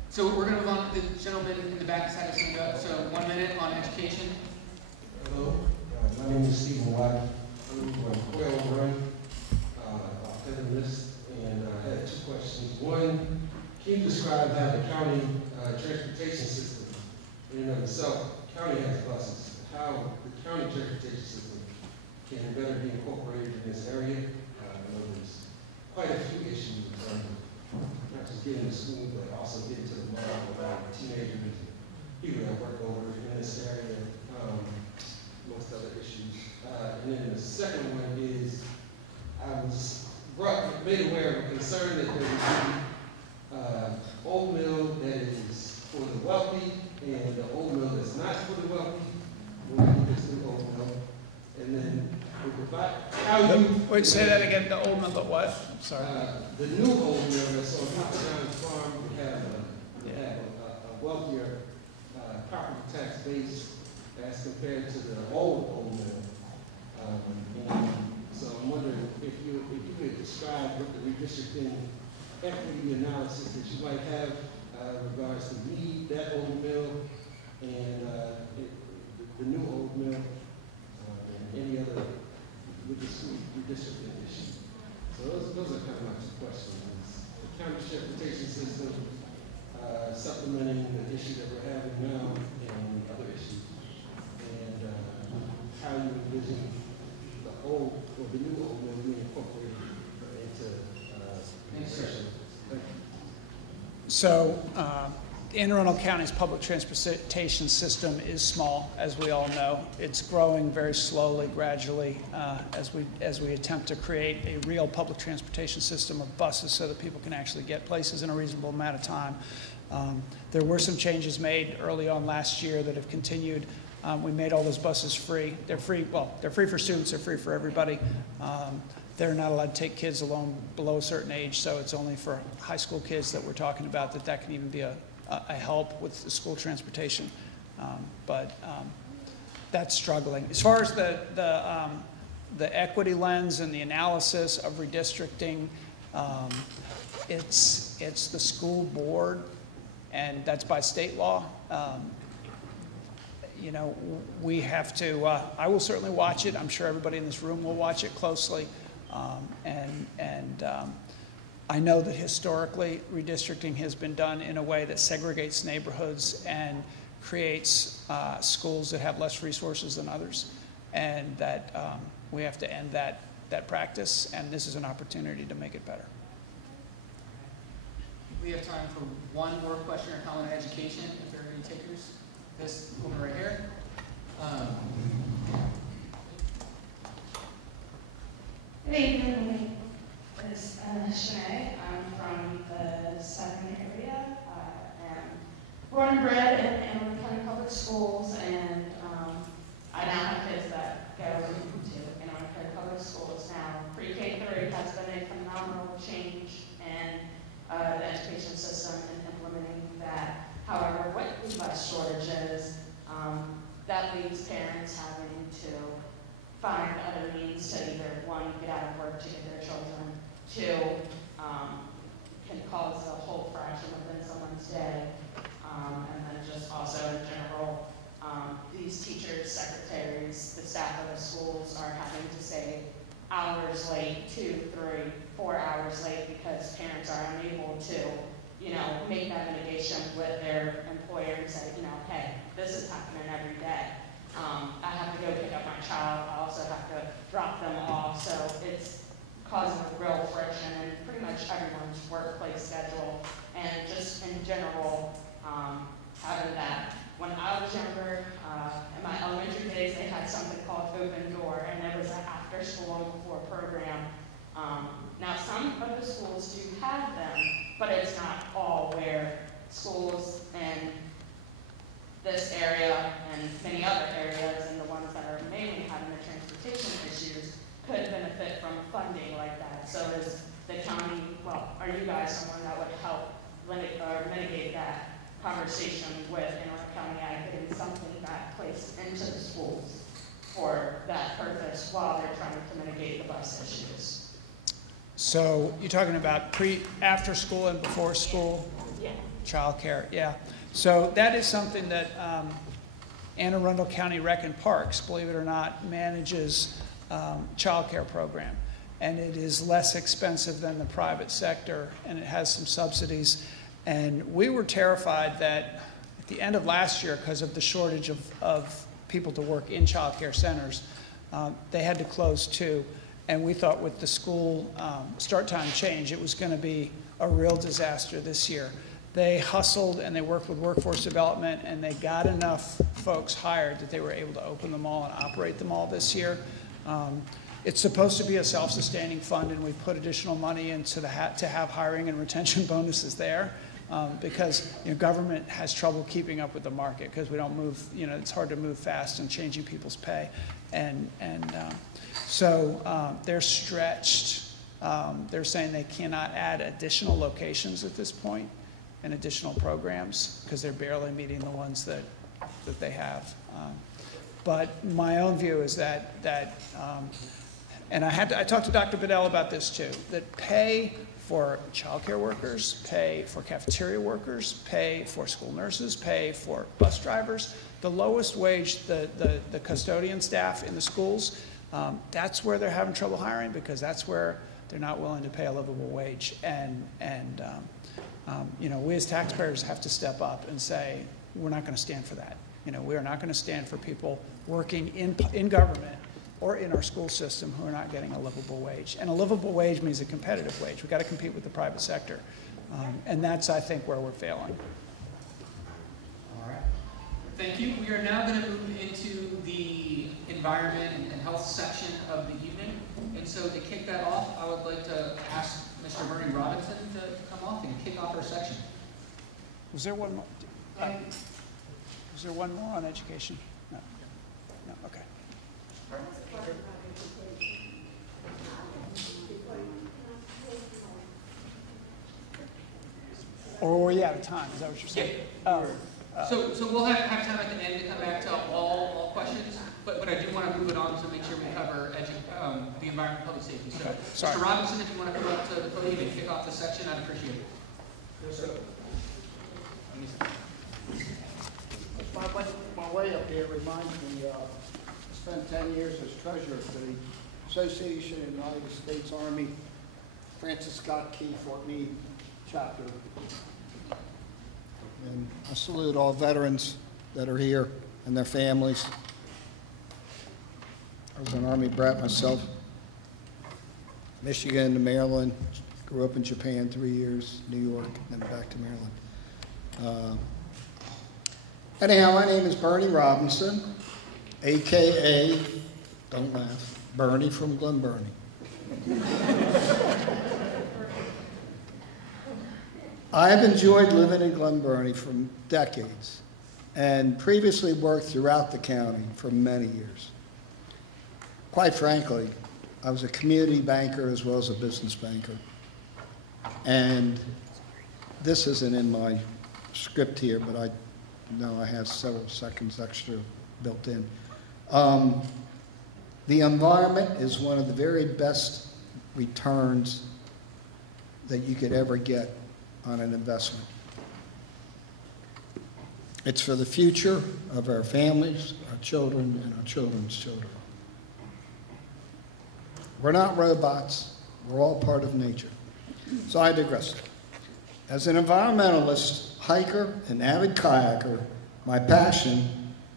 So we're going to move on to the gentleman in the back side of the up. So 1 minute on education. Hello, my name is Stephen White. I'm from Quail Run, Federalist, and I had 2 questions. One, can you describe how the county transportation system, in and of itself, county has buses, how the county transportation system can better be incorporated in this area? I know there's quite a few issues in terms of not just getting to school, but also getting to the mall without teenagers and people that work over in this area, amongst other issues. And then the second one is, I was made aware of a concern that there would be oatmeal that is for the wealthy and the oatmeal that's not for the wealthy. When we get this new oatmeal, and then we provide how you Wait, say that again. The old mill, the what? I'm sorry. the new oatmeal that's on Hopkins Farm. We have a wealthier property tax base as compared to the old oatmeal. And so I'm wondering if you could describe what the redistricting equity analysis that you might have in regards to that oatmeal and the new oatmeal and any other redistricting issue. So those are kind of my 2 questions. The county transportation system supplementing the issue that we're having now and other issues, and how you envision the old or the new oatmeal being incorporated into session. Thank you. So, Anne Arundel County's public transportation system is small, as we all know. It's growing very slowly, gradually, as we attempt to create a real public transportation system of buses so that people can actually get places in a reasonable amount of time. There were some changes made early on last year that have continued. We made all those buses free. They're free. Well, they're free for students. They're free for everybody. They're not allowed to take kids alone below a certain age, so it's only for high school kids that we're talking about that can even be a help with the school transportation. But that's struggling. As far as the equity lens and the analysis of redistricting, it's the school board, and that's by state law. you know, we have to, I will certainly watch it. I'm sure everybody in this room will watch it closely. I know that historically redistricting has been done in a way that segregates neighborhoods and creates schools that have less resources than others, and that we have to end that practice, and this is an opportunity to make it better. We have time for one more question or comment on education, if there are any takers. This woman right here. Good evening. My name is Shanae. I'm from the Severn area. I'm born and bred in Anne Arundel County Public Schools, and I now have kids that go to Anne Arundel County Public Schools. Now, pre-K-3 has been a phenomenal change in the education system and implementing that. However, with bus shortages, that leaves parents having to find other means to either, one, get out of work to get their children, two, can cause a whole fraction within someone's day, and then just also in general, these teachers, secretaries, the staff of the schools are having to stay hours late, 2, 3, 4 hours late because parents are unable to, you know, make that mitigation with their employer and say, you know, hey, this is happening every day. I have to go pick up my child. I also have to drop them off. So it's causing a real friction in pretty much everyone's workplace schedule. And just in general, having that. When I was younger, in my elementary days, they had something called Open Door, and there was an after school and before program. Now, some of the schools do have them, but it's not all, where schools in this area and many other areas, and the ones that are mainly having the transportation issues, could benefit from funding like that. So is the county, well, are you guys someone that would help mitigate that conversation with Anne Arundel County Ag, getting something that placed into the schools for that purpose while they're trying to mitigate the bus issues? So you're talking about after school and before school? Yeah. Childcare, yeah. So that is something that Anne Arundel County Rec and Parks, believe it or not, manages childcare program. And it is less expensive than the private sector, and it has some subsidies. And we were terrified that at the end of last year, because of the shortage of people to work in childcare centers, they had to close 2. And we thought with the school start time change, it was going to be a real disaster this year. They hustled and they worked with workforce development, and they got enough folks hired that they were able to open them all and operate them all this year. It's supposed to be a self-sustaining fund, and we put additional money into to have hiring and retention bonuses there, because government has trouble keeping up with the market because we don't move. It's hard to move fast in changing people's pay, so they're stretched. They're saying they cannot add additional locations at this point and additional programs because they're barely meeting the ones that they have. But my own view is that and I talked to Dr. Bedell about this too, that pay for childcare workers, pay for cafeteria workers, pay for school nurses, pay for bus drivers, the lowest wage, the custodian staff in the schools, that's where they're having trouble hiring because that's where they're not willing to pay a livable wage. And we as taxpayers have to step up and say, we're not going to stand for that. We are not going to stand for people working in government or in our school system who are not getting a livable wage. And a livable wage means a competitive wage. We've got to compete with the private sector. And that's, I think, where we're failing. All right. Thank you. We are now going to move into the environment and health section of the evening. And so to kick that off, I would like to ask Mr. Burnie Robinson to come off and kick off our section. Was there one more? Was there one more on education? No. No, okay. Or were you out of time? Is that what you're saying? Yeah. So we'll have time at the end to come back to all questions, but I do want to move it on to make sure we cover the environment and public safety. So, sorry. Mr. Robinson, if you want to come up to the podium and kick off the section, I'd appreciate it. My way up here reminds me, I spent 10 years as treasurer for the Association of the United States Army Francis Scott Key Fort Meade chapter. And I salute all veterans that are here and their families. I was an Army brat myself. Michigan to Maryland, grew up in Japan 3 years, New York, and then back to Maryland. Anyhow, my name is Burnie Robinson, AKA, don't laugh, Burnie from Glen Burnie. I have enjoyed living in Glen Burnie for decades and previously worked throughout the county for many years. Quite frankly, I was a community banker as well as a business banker. And this isn't in my script here, but I know I have several seconds extra built in. The environment is one of the very best returns that you could ever get on an investment. It's for the future of our families, our children, and our children's children. We're not robots. We're all part of nature. So I digress. As an environmentalist, hiker, and avid kayaker, my passion,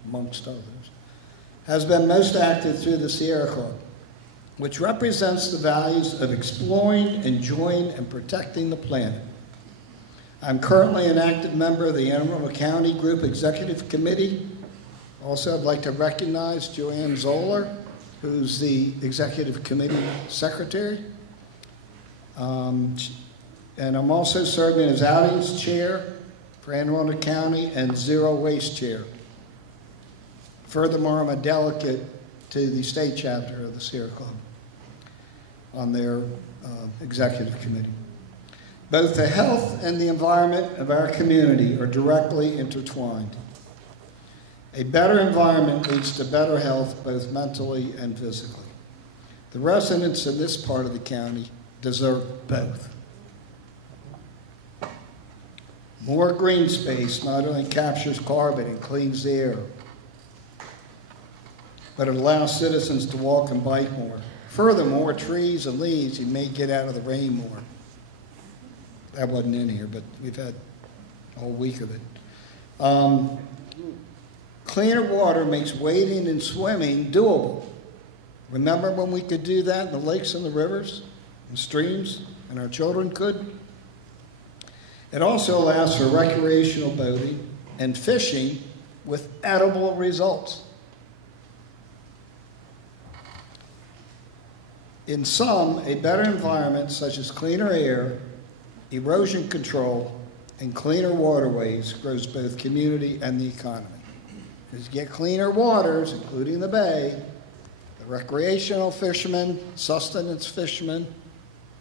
amongst others, has been most active through the Sierra Club, which represents the values of exploring, enjoying, and protecting the planet. I'm currently an active member of the Anne Arundel County Group Executive Committee. Also, I'd like to recognize Joanne Zoller, who's the Executive Committee Secretary. And I'm also serving as Outings Chair for Anne Arundel County and Zero Waste Chair. Furthermore, I'm a delegate to the state chapter of the Sierra Club on their executive committee. Both the health and the environment of our community are directly intertwined. A better environment leads to better health, both mentally and physically. The residents of this part of the county deserve both. More green space not only captures carbon and cleans the air, but it allows citizens to walk and bike more. Furthermore, trees and leaves, you may get out of the rain more. That wasn't in here, but we've had a whole week of it. Cleaner water makes wading and swimming doable. Remember when we could do that in the lakes and the rivers and streams, and our children could? It also allows for recreational boating and fishing with edible results. In sum, a better environment such as cleaner air, erosion control, and cleaner waterways grows both community and the economy. As you get cleaner waters, including the bay, the recreational fishermen, sustenance fishermen,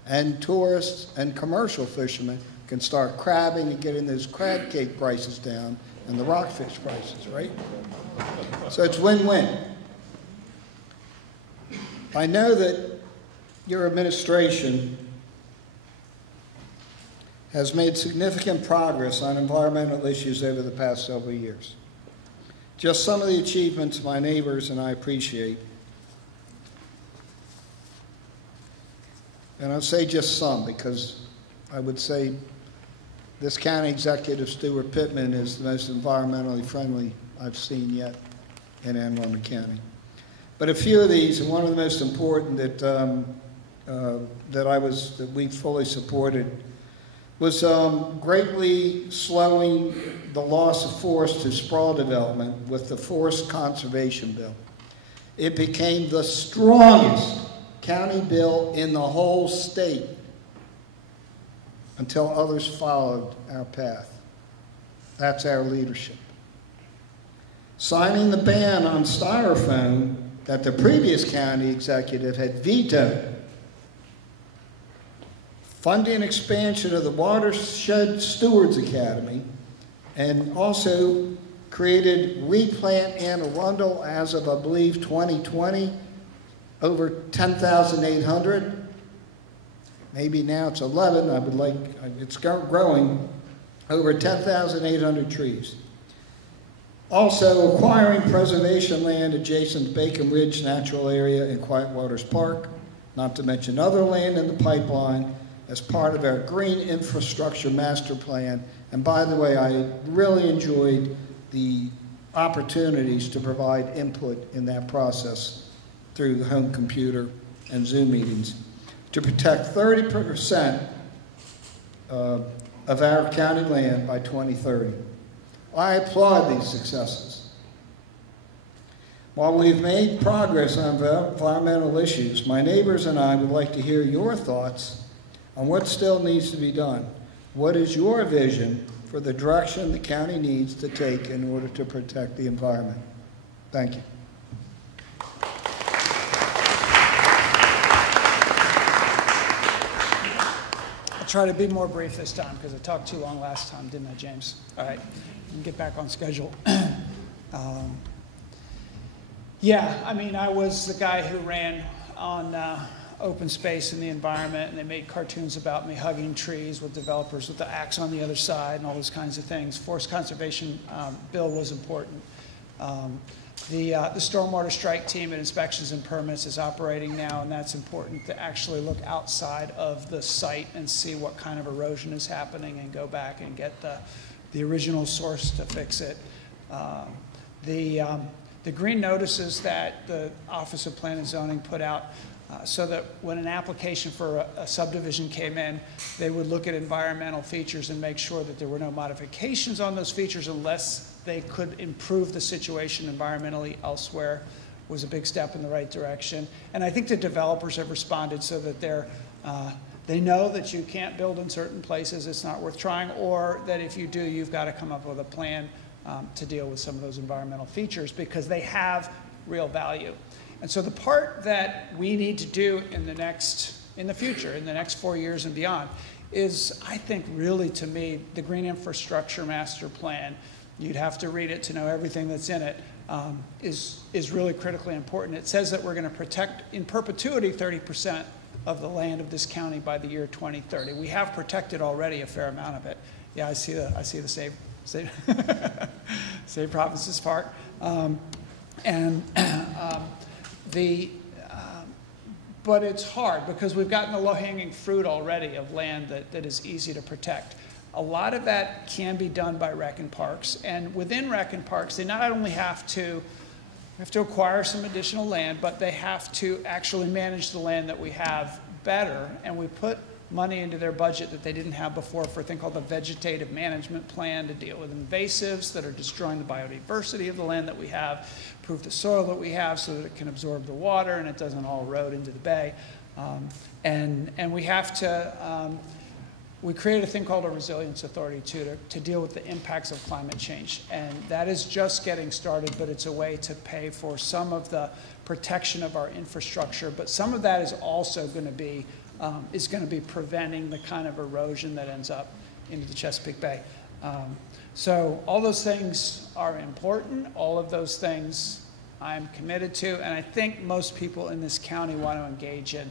and tourists and commercial fishermen can start crabbing and getting those crab cake prices down and the rockfish prices, right? So it's win-win. I know that your administration has made significant progress on environmental issues over the past several years. Just some of the achievements my neighbors and I appreciate. And I'll say just some because I would say this county executive, Stuart Pittman, is the most environmentally friendly I've seen yet in Anne Arundel County. But a few of these, and one of the most important that we fully supported was greatly slowing the loss of forest to sprawl development with the Forest Conservation Bill. It became the strongest county bill in the whole state until others followed our path. That's our leadership. Signing the ban on styrofoam that the previous county executive had vetoed. Funding expansion of the Watershed Stewards Academy, and also created Replant Anne Arundel as of, I believe, 2020, over 10,800. Maybe now it's 11, it's growing, over 10,800 trees. Also, acquiring preservation land adjacent to Bacon Ridge Natural Area and Quiet Waters Park, not to mention other land in the pipeline as part of our green infrastructure master plan. And by the way, I really enjoyed the opportunities to provide input in that process through the home computer and Zoom meetings to protect 30% of our county land by 2030. I applaud these successes. While we've made progress on environmental issues, my neighbors and I would like to hear your thoughts on what still needs to be done. What is your vision for the direction the county needs to take in order to protect the environment? Thank you. I'll try to be more brief this time because I talked too long last time, didn't I, James? All right, we can get back on schedule. Yeah, I mean, I was the guy who ran on open space and the environment, and they made cartoons about me hugging trees with developers with the axe on the other side and all those kinds of things. Forest conservation bill was important. The stormwater strike team at Inspections and Permits is operating now, and that's important to actually look outside of the site and see what kind of erosion is happening and go back and get the original source to fix it. The green notices that the Office of Plan and Zoning put out so that when an application for a subdivision came in, they would look at environmental features and make sure that there were no modifications on those features unless they could improve the situation environmentally elsewhere, was a big step in the right direction. And I think the developers have responded so that they know that you can't build in certain places, it's not worth trying, or that if you do, you've got to come up with a plan to deal with some of those environmental features because they have real value. And so the part that we need to do in the future, in the next 4 years and beyond, is, I think, really, to me, the Green Infrastructure Master Plan. You'd have to read it to know everything that's in it, is really critically important. It says that we're going to protect in perpetuity 30% of the land of this county by the year 2030. We have protected already a fair amount of it. Yeah, I see the save provinces part. But it's hard because we've gotten the low-hanging fruit already of land that is easy to protect. A lot of that can be done by rec and parks, and within rec and parks, they not only have to acquire some additional land, but they have to actually manage the land that we have better, and we put money into their budget that they didn't have before for a thing called the vegetative management plan to deal with invasives that are destroying the biodiversity of the land that we have, improve the soil that we have so that it can absorb the water and it doesn't all erode into the bay. And we have to, we created a thing called a resilience authority to deal with the impacts of climate change. And that is just getting started, but it's a way to pay for some of the protection of our infrastructure. But some of that is also going to be preventing the kind of erosion that ends up into the Chesapeake Bay. So all those things are important. All of those things I'm committed to, and I think most people in this county want to engage in.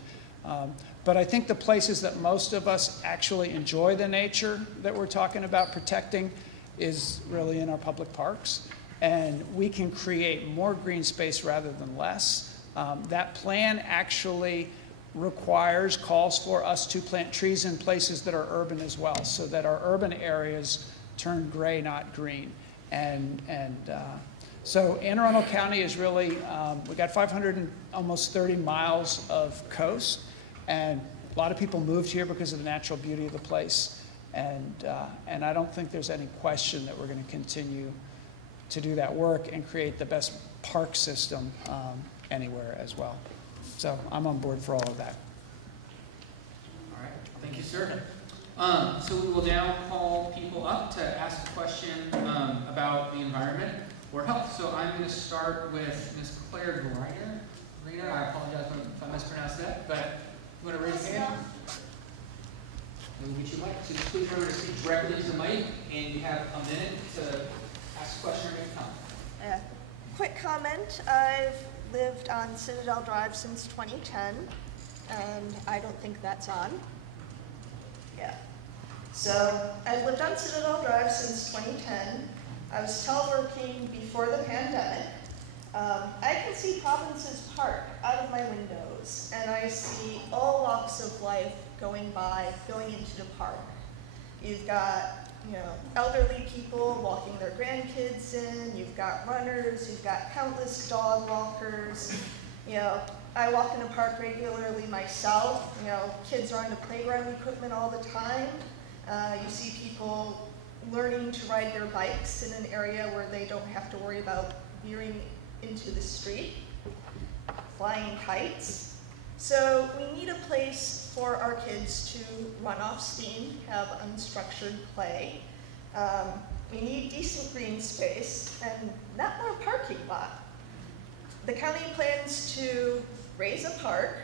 But I think the places that most of us actually enjoy the nature that we're talking about protecting is really in our public parks. And we can create more green space rather than less. That plan actually calls for us to plant trees in places that are urban as well, so that our urban areas turn gray, not green. So Anne Arundel County is really, we got 530 miles of coast, and a lot of people moved here because of the natural beauty of the place. And I don't think there's any question that we're going to continue to do that work and create the best park system anywhere as well. So I'm on board for all of that. All right, thank you, sir. So we will now call people up to ask a question about the environment or health. So I'm going to start with Ms. Claire Greiner. I apologize if I mispronounced that, but you want to raise your hand? And we'll get your mic. So just please remember to speak directly to the mic, and you have a minute to ask a question or make a comment. Quick comment. I've lived on Citadel Drive since 2010, and I don't think that's on. Yeah. So I've lived on Citadel Drive since 2010. I was teleworking before the pandemic. I can see Provinces Park out of my windows, and I see all walks of life going into the park. You've got, elderly people walking their grandkids in, you've got runners, you've got countless dog walkers. I walk in the park regularly myself. Kids are on the playground equipment all the time. You see people learning to ride their bikes in an area where they don't have to worry about veering into the street, flying kites. So we need a place for our kids to run off steam, have unstructured play. We need decent green space and not more parking lot. The county plans to raise a park,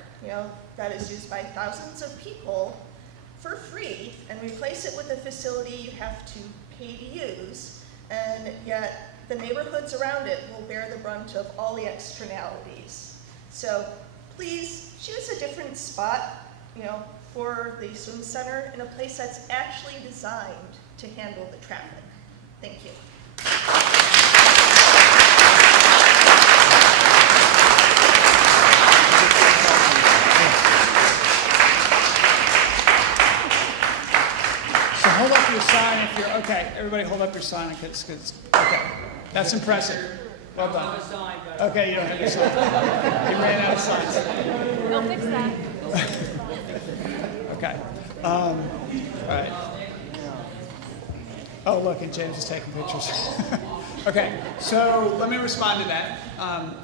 that is used by thousands of people for free and replace it with a facility you have to pay to use, and yet the neighborhoods around it will bear the brunt of all the externalities. So please choose a different spot, for the swim center in a place that's actually designed to handle the traffic. Thank you. So hold up your sign if you're, okay, everybody hold up your sign, okay, that's impressive. Well done. Okay, you don't have your sign. You ran out of signs. They'll fix that. Okay. All right. Oh, look, and James is taking pictures. Okay, so let me respond to that.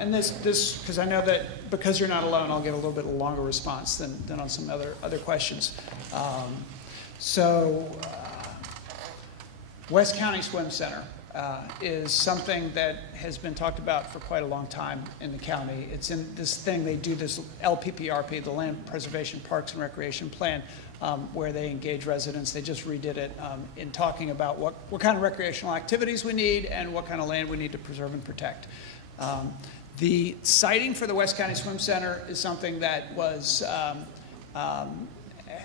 And this, because I know that because you're not alone, I'll get a little bit longer response than on some other questions. West County Swim Center is something that has been talked about for quite a long time in the county. It's in this thing, they do this LPPRP, the Land Preservation Parks and Recreation Plan, where they engage residents. They just redid it in talking about what kind of recreational activities we need and what kind of land we need to preserve and protect. The siting for the West County Swim Center is something that was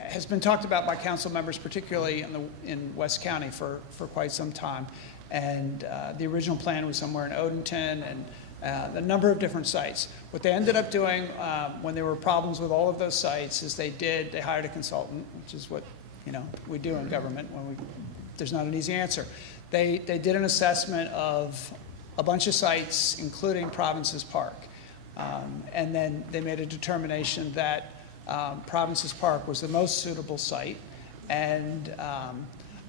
has been talked about by council members, particularly in West County for quite some time. And the original plan was somewhere in Odenton and a number of different sites. What they ended up doing when there were problems with all of those sites is they hired a consultant, which is what we do in government when there's not an easy answer. They did an assessment of a bunch of sites, including Provinces Park. And then they made a determination that Provinces Park was the most suitable site. And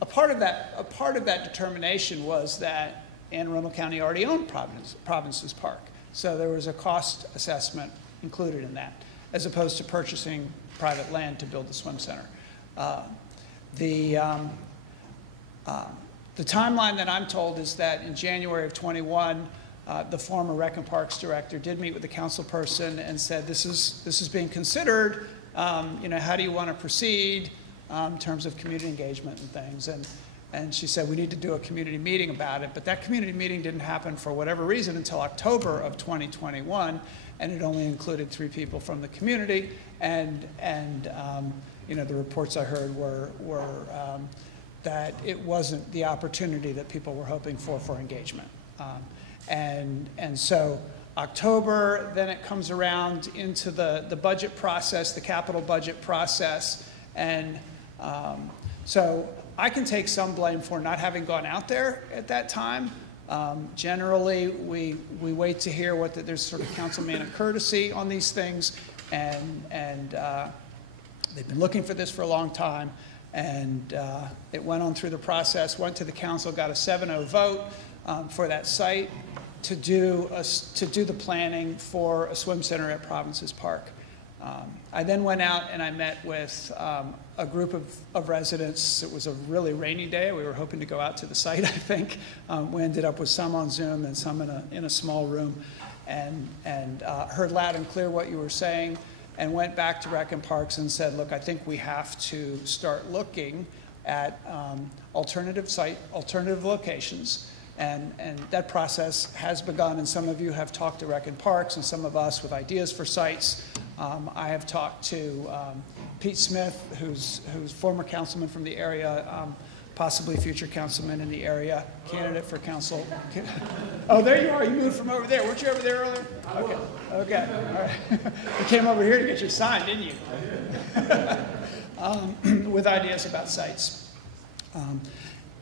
a part of that determination was that Anne Arundel County already owned Provinces Park. So there was a cost assessment included in that, as opposed to purchasing private land to build the swim center. The timeline that I'm told is that in January of 21, the former Rec and Parks director did meet with the council person and said, this is being considered, how do you want to proceed in terms of community engagement and things. And she said, we need to do a community meeting about it. But that community meeting didn't happen for whatever reason until October of 2021, and it only included 3 people from the community. And the reports I heard were that it wasn't the opportunity that people were hoping for engagement. And so October, then it comes around into the budget process, the capital budget process, and so I can take some blame for not having gone out there at that time. Generally, we wait to hear there's sort of councilman of courtesy on these things, and they've been looking for this for a long time, and it went on through the process, went to the council, got a 7-0 vote for that site to do the planning for a swim center at Provinces Park. I then went out and I met with a group of residents. It was a really rainy day. We were hoping to go out to the site, I think. We ended up with some on Zoom and some in a small room, and heard loud and clear what you were saying, and went back to Rec and Parks and said, look, I think we have to start looking at alternative locations. And that process has begun, and some of you have talked to Rec and Parks, and some of us with ideas for sites. I have talked to Pete Smith, who's former councilman from the area, possibly future councilman in the area, candidate for council. Oh, there you are. You moved from over there. Weren't you over there earlier? Okay. Okay. All right. You came over here to get your sign, didn't you? With ideas about sites.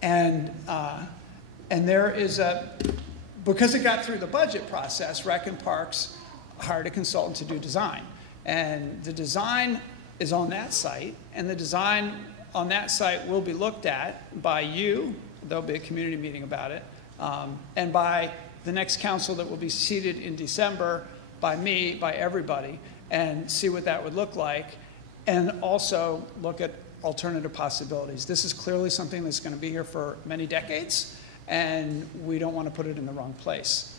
And there is because it got through the budget process, Rec and Parks hired a consultant to do design. And the design is on that site, and the design on that site will be looked at by you. There'll be a community meeting about it, and by the next council that will be seated in December, by me, by everybody, and see what that would look like, and also look at alternative possibilities. This is clearly something that's going to be here for many decades, and we don't want to put it in the wrong place.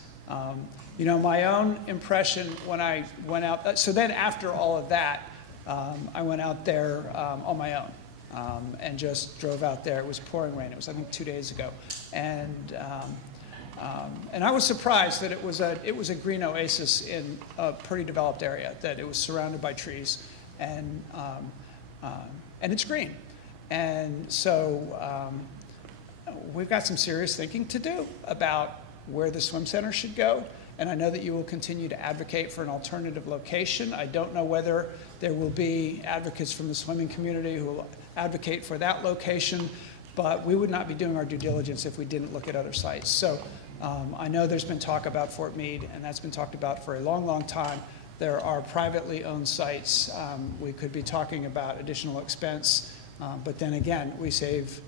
You know, my own impression when I went out, so then after all of that, I went out there on my own and just drove out there. It was pouring rain. It was, I think, 2 days ago. And I was surprised that it was a green oasis in a pretty developed area, that it was surrounded by trees, and it's green. And so we've got some serious thinking to do about where the swim center should go. And I know that you will continue to advocate for an alternative location. I don't know whether there will be advocates from the swimming community who will advocate for that location, but we would not be doing our due diligence if we didn't look at other sites. So I know there's been talk about Fort Meade, and that's been talked about for a long, long time. There are privately owned sites. We could be talking about additional expense, but then again, we save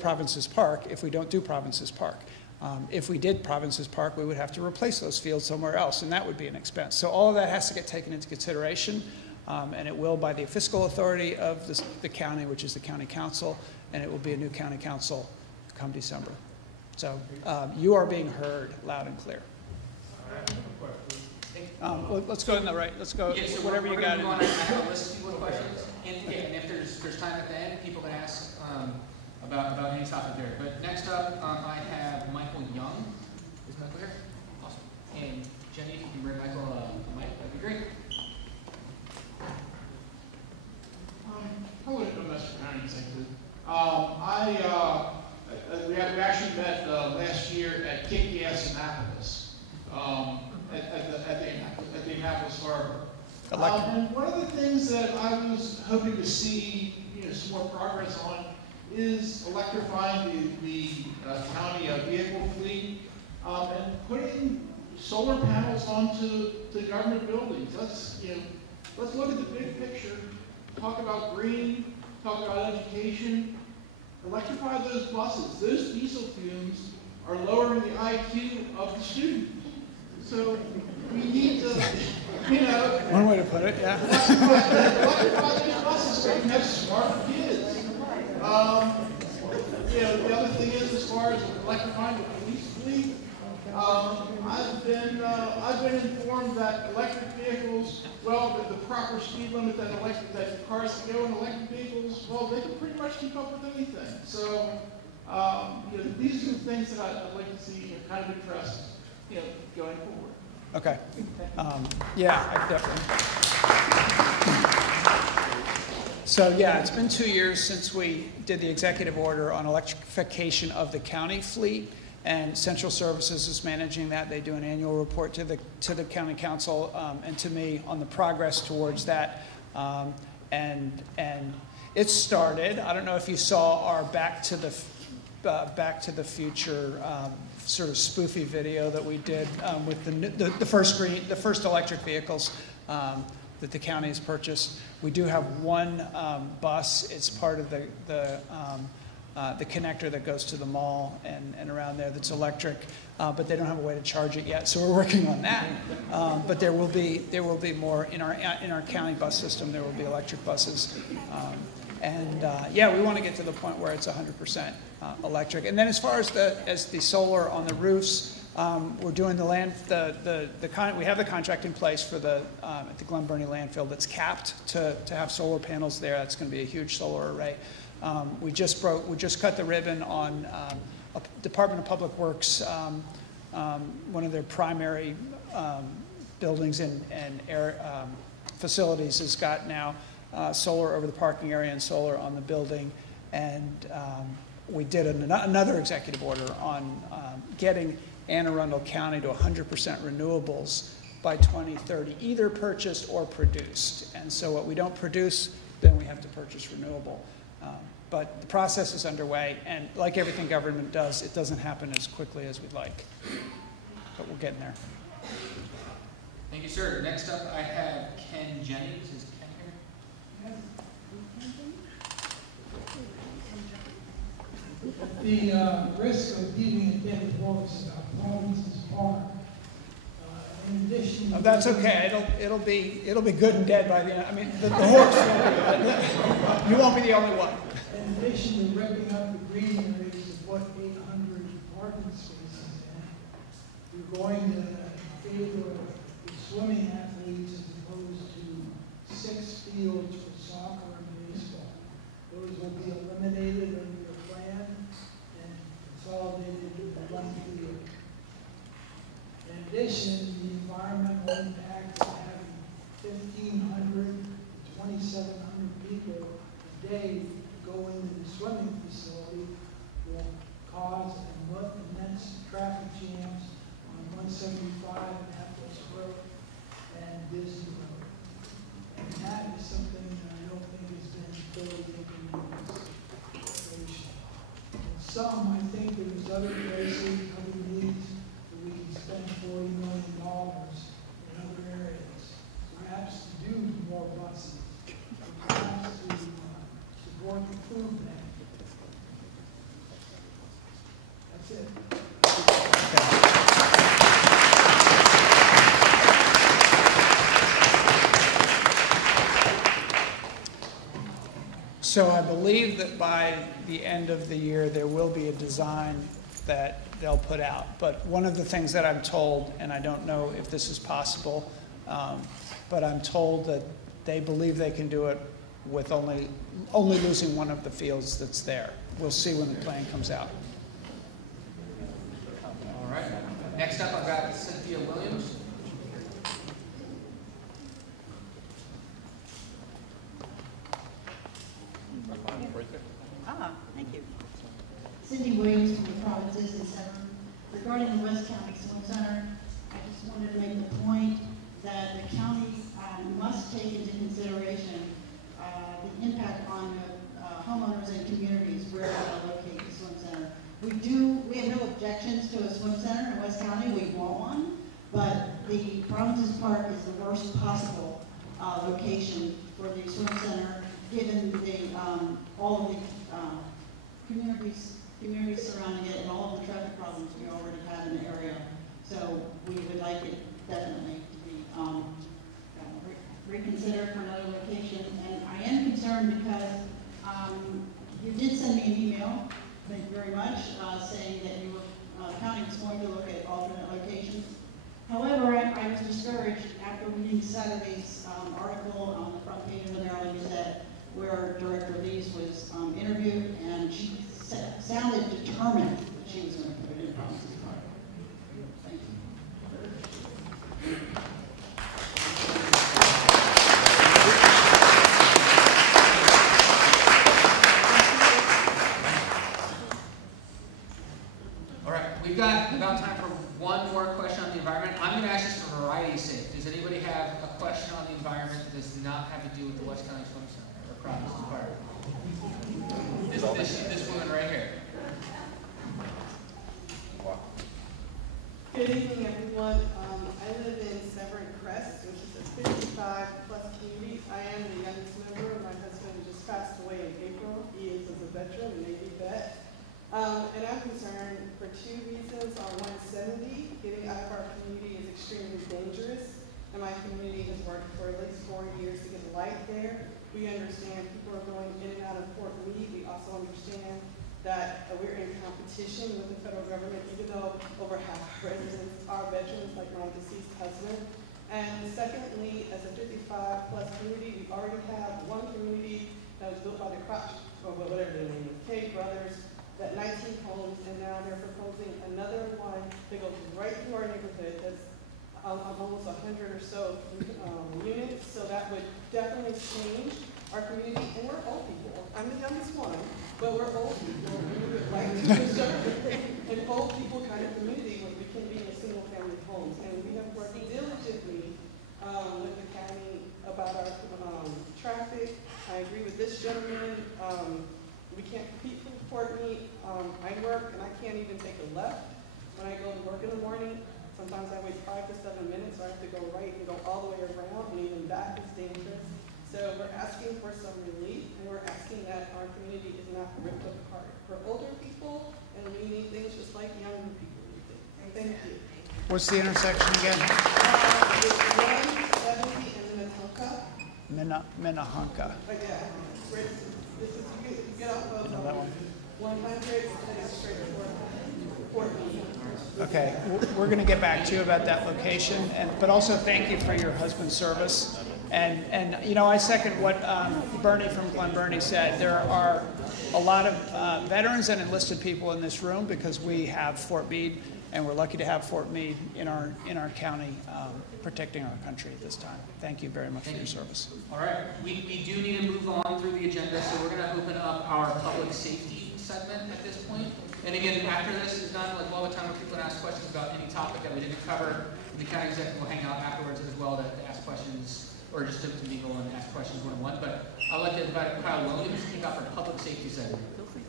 Provinces Park if we don't do Provinces Park. If we did Provinces Park, we would have to replace those fields somewhere else, and that would be an expense. So all of that has to get taken into consideration, and it will by the fiscal authority of the county, which is the county council, and it will be a new county council come December. So you are being heard loud and clear. Let's go in the right. Let's go. Yeah, so whatever you got. I have a list of people with questions, and if there's time at the end, people can ask about any topic there. But next up, I have Michael Young. Is Michael here? Awesome. And Jenny, if you can bring Michael a mic, that'd be great. Hello, Mr. County Executive. We actually met last year at Kick Gas Annapolis, at the Annapolis Harbor. And one of the things that I was hoping to see, some more progress on is electrifying the county vehicle fleet and putting solar panels onto the government buildings. Let's look at the big picture. Talk about green, talk about education, electrify those buses. Those diesel fumes are lowering the IQ of the students. So we need to, One way to put it, yeah. electrify those buses so we can have smarter kids. The other thing is, as far as electrifying the police fleet, I've been informed that electric vehicles, the proper speed limit that cars can go in electric vehicles, they can pretty much keep up with anything. So, these are the things that I'd like to see kind of addressed, going forward. Okay. Yeah, definitely. So yeah, it's been 2 years since we did the executive order on electrification of the county fleet, and Central Services is managing that. They do an annual report to the county council and to me on the progress towards that. And it started. I don't know if you saw our Back to the Future sort of spoofy video that we did with the first electric vehicles that the county has purchased. We do have one bus. It's part of the connector that goes to the mall and around there that's electric, but they don't have a way to charge it yet. So we're working on that. But there will be more in our county bus system. There will be electric buses, yeah, we want to get to the point where it's 100% electric. And then as far as the solar on the roofs, we're doing we have the contract in place for at the Glen Burnie landfill that's capped to have solar panels there. That's going to be a huge solar array. We just cut the ribbon on Department of Public Works, one of their primary buildings and facilities has got now solar over the parking area and solar on the building, and we did another executive order on getting Anne Arundel County to 100% renewables by 2030, either purchased or produced. And so what we don't produce, then we have to purchase renewable. But the process is underway, and like everything government does, it doesn't happen as quickly as we'd like. But we're getting there. Thank you, sir. Next up, I have Ken Jennings. Is Ken here? The risk of beating a dead horse about Province's Park. In addition, That's okay. It'll be good and dead by the end. I mean, the horse will be. You won't be the only one. in addition to ripping up the green areas of what 800 parking spaces in, you're going to favor the swimming athletes as opposed to 6 fields for soccer and baseball. Those will be eliminated under your plan and consolidated into one field. In addition, the environmental impact of having 1,500 to 2,700 people a day go into the swimming facility will cause immense traffic jams on 175 and Atlas Road and Disney Road. And that is something that I don't think has been fully taken into consideration. In some, I think there's other places, other needs, that we can spend $40 million in other areas. Perhaps to do more buses, perhaps to support the food bank. That's it. So I believe that by the end of the year, there will be a design that they'll put out. But one of the things that I'm told, and I don't know if this is possible, but I'm told that they believe they can do it with only losing one of the fields that's there. We'll see when the plan comes out. All right. Next up, I've got Cynthia Williams. Thank you. Cindy Williams from the Provinces in Severn. Regarding the West County Swim Center, I just wanted to make the point that the county must take into consideration the impact on homeowners and communities where they locate the swim center. We have no objections to a swim center in West County. We want one, but the Provinces Park is the worst possible location for the swim center, given all of the communities surrounding it and all of the traffic problems we already have in the area. So we would like it definitely to be reconsidered for another location. And I am concerned because you did send me an email, thank you very much, saying that you were county was going to look at alternate locations. However, I was discouraged after reading Saturday's article on the front page of the Maryland Gazette, where Director Lees was interviewed, and she sounded determined that she was going to put it in Provinces Park. Thank you. All right, we've got about time for one more question on the environment. I'm going to ask this for variety's sake. Does anybody have a question on the environment that does not have to do with the West County Swim Center or Provinces Park? This woman right here. Good evening, everyone. I live in Severn Crest, which is a 55-plus community. I am the youngest member. My husband just passed away in April. He is a veteran, a Navy vet. And I'm concerned for 2 reasons. On 170, getting out of our community is extremely dangerous. And my community has worked for at least 4 years to get a light there. We understand people are going in and out of Fort Meade. We also understand that we're in competition with the federal government, even though over half our residents are veterans, like my deceased husband. And secondly, as a 55-plus community, we already have one community that was built by the Crotch, or whatever their name is, K Brothers, that 19 homes, and now they're proposing another one that goes right through our neighborhood that's almost 100 or so units. So that would definitely change our community. And we're old people. I'm the youngest one, but we're old people. And we would and old people kind of community where we can be in single family homes. And we have worked diligently with the county about our traffic. I agree with this gentleman. We can't compete for Fort Meade. I work and I can't even take a left when I go to work in the morning. Sometimes I wait 5 to 7 minutes, so I have to go right and go all the way around, and even that is dangerous. So we're asking for some relief, and we're asking that our community is not ripped apart for older people, and we need things just like younger people need things. Thank you. What's the intersection again? It's 170 and Minnetonka. Minnetonka. Yeah, this is, you get off of 100 and it's straight to Fort Meade. Okay, we're going to get back to you about that location, but also thank you for your husband's service. And you know, I second what Burnie from Glen Burnie said. There are a lot of veterans and enlisted people in this room because we have Fort Meade, and we're lucky to have Fort Meade in our county protecting our country at this time. Thank you very much for your service. All right, we do need to move on through the agenda, so we're going to open up our public safety segment at this point. And again, after this is done, like we'll have a time where people can ask questions about any topic that we didn't cover. The county executive will hang out afterwards as well to ask questions, or just to mingle and ask questions one-on-one. But I'd like to invite Kyle Williams to kick off our public safety segment. Feel free.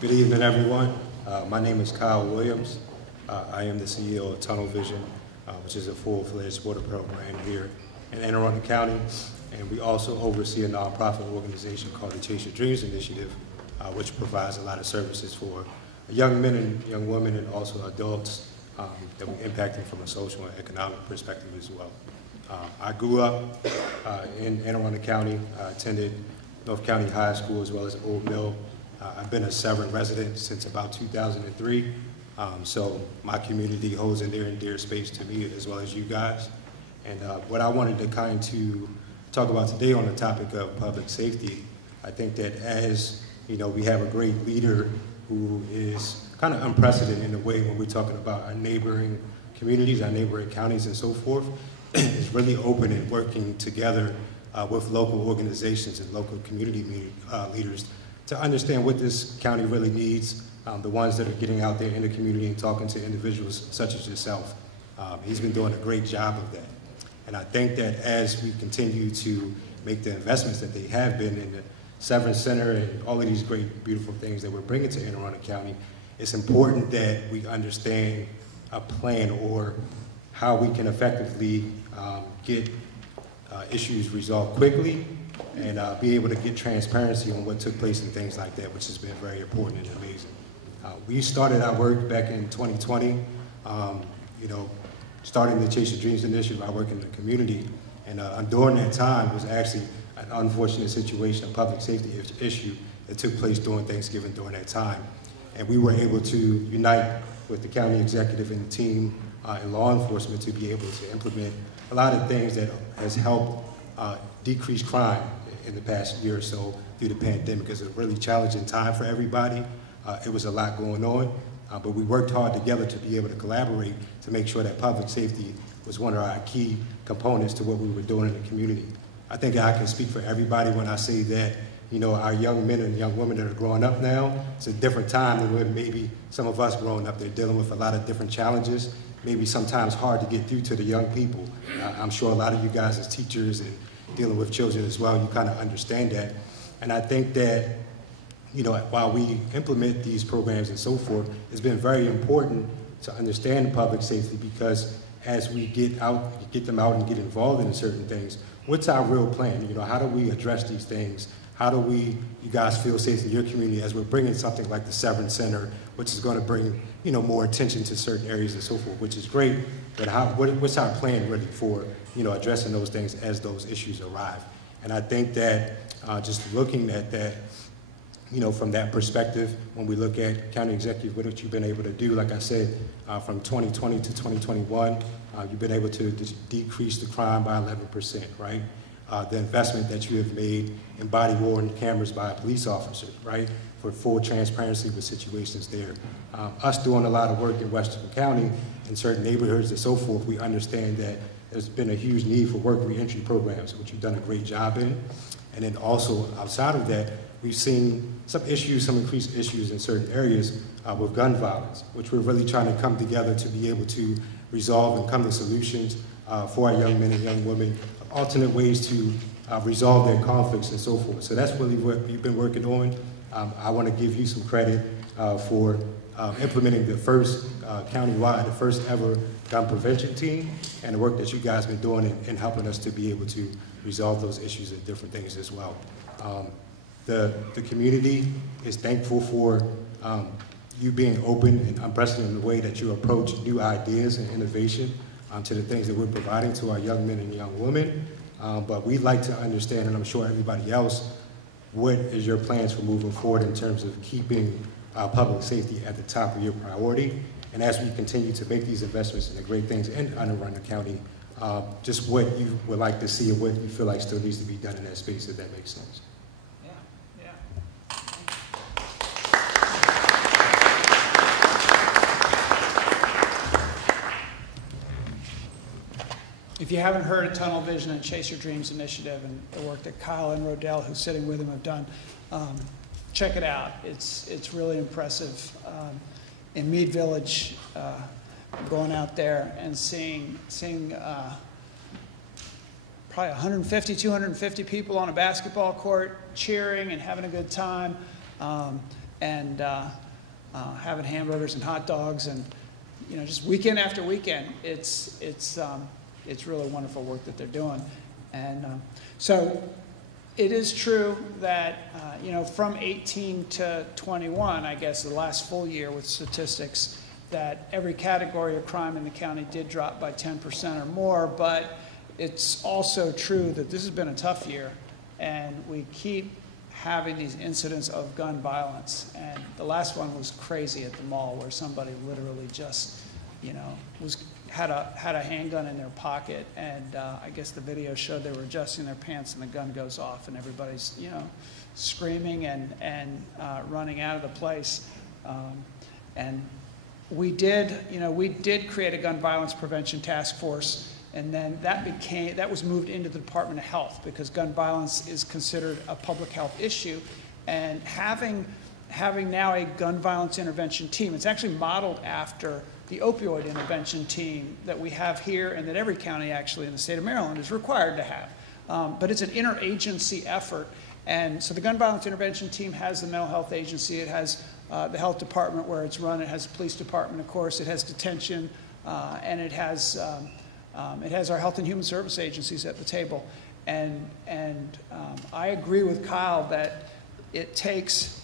Good evening, everyone. My name is Kyle Williams. I am the CEO of Tunnel Vision, which is a full-fledged water program here in Anne Arundel County. And we also oversee a nonprofit organization called the Chase Your Dreams Initiative, which provides a lot of services for young men and young women and also adults that we're impacting from a social and economic perspective as well. I grew up in Anne Arundel County. I attended North County High School as well as Old Mill. I've been a Severn resident since about 2003. So my community holds a near and dear space to me as well as you guys. And what I wanted to kind to talk about today on the topic of public safety, I think that as you know, we have a great leader who is kind of unprecedented in a way when we're talking about our neighboring communities, our neighboring counties and so forth, is really open and working together with local organizations and local community leaders to understand what this county really needs, the ones that are getting out there in the community and talking to individuals such as yourself. He's been doing a great job of that. And I think that as we continue to make the investments that they have been in the Severn Center and all of these great, beautiful things that we're bringing to Anne Arundel County, it's important that we understand a plan or how we can effectively get issues resolved quickly and be able to get transparency on what took place and things like that, which has been very important and amazing. We started our work back in 2020, you know, starting the Chase Your Dreams Initiative. I work in the community, and during that time was actually an unfortunate situation, a public safety issue that took place during Thanksgiving during that time. And we were able to unite with the county executive and the team and law enforcement to be able to implement a lot of things that has helped decrease crime in the past year or so through the pandemic. It's a really challenging time for everybody. It was a lot going on, but we worked hard together to be able to collaborate to make sure that public safety was one of our key components to what we were doing in the community. I think I can speak for everybody when I say that, you know, our young men and young women that are growing up now, it's a different time than when maybe some of us growing up. They're dealing with a lot of different challenges, maybe sometimes hard to get through to the young people. I'm sure a lot of you guys as teachers and dealing with children as well, you kind of understand that. And I think that, you know, while we implement these programs and so forth, it's been very important to understand public safety, because as we get them out and get involved in certain things, what's our real plan? You know, how do we address these things? How do you guys feel safe in your community as we're bringing something like the Severn Center, which is going to bring, you know, more attention to certain areas and so forth, which is great, but what's our plan really for, you know, addressing those things as those issues arrive? And I think that just looking at that, you know, from that perspective, when we look at county executive, what you've been able to do, like I said, from 2020 to 2021, you've been able to decrease the crime by 11%, right? The investment that you have made in body-worn cameras by police officers, right? For full transparency with situations there. Us doing a lot of work in Western County in certain neighborhoods and so forth, we understand that there's been a huge need for work reentry programs, which you've done a great job in. And then also outside of that, we've seen some increased issues in certain areas with gun violence, which we're really trying to come together to be able to resolve and come to solutions for our young men and young women, alternate ways to resolve their conflicts and so forth. So that's really what you've been working on. I want to give you some credit for implementing the first countywide, the first ever gun prevention team, and the work that you guys have been doing in helping us to be able to resolve those issues and different things as well. The community is thankful for you being open and unprecedented in the way that you approach new ideas and innovation to the things that we're providing to our young men and young women. But we'd like to understand, and I'm sure everybody else, what is your plans for moving forward in terms of keeping public safety at the top of your priority? And as we continue to make these investments in the great things in Arundel County, just what you would like to see and what you feel like still needs to be done in that space, if that makes sense. If you haven't heard of Tunnel Vision and Chase Your Dreams Initiative and the work that Kyle and Rodell, who's sitting with him, have done, check it out. It's really impressive. In Mead Village, going out there and seeing probably 150, 250 people on a basketball court cheering and having a good time, and having hamburgers and hot dogs, and just weekend after weekend. It's really wonderful work that they're doing. And so it is true that, from 18 to 21, I guess the last full year with statistics, that every category of crime in the county did drop by 10% or more, but it's also true that this has been a tough year, and we keep having these incidents of gun violence. And the last one was crazy at the mall, where somebody literally just, had a handgun in their pocket, and I guess the video showed they were adjusting their pants and the gun goes off, and everybody's screaming and running out of the place. And we did create a gun violence prevention task force, and then that was moved into the Department of Health, because gun violence is considered a public health issue. And having now a gun violence intervention team, it's actually modeled after the opioid intervention team that we have here, and that every county actually in the state of Maryland is required to have. But it's an interagency effort. And so the gun violence intervention team has the mental health agency, it has the health department where it's run, it has the police department, of course, it has detention, and it has our health and human service agencies at the table. And I agree with Kyle that it takes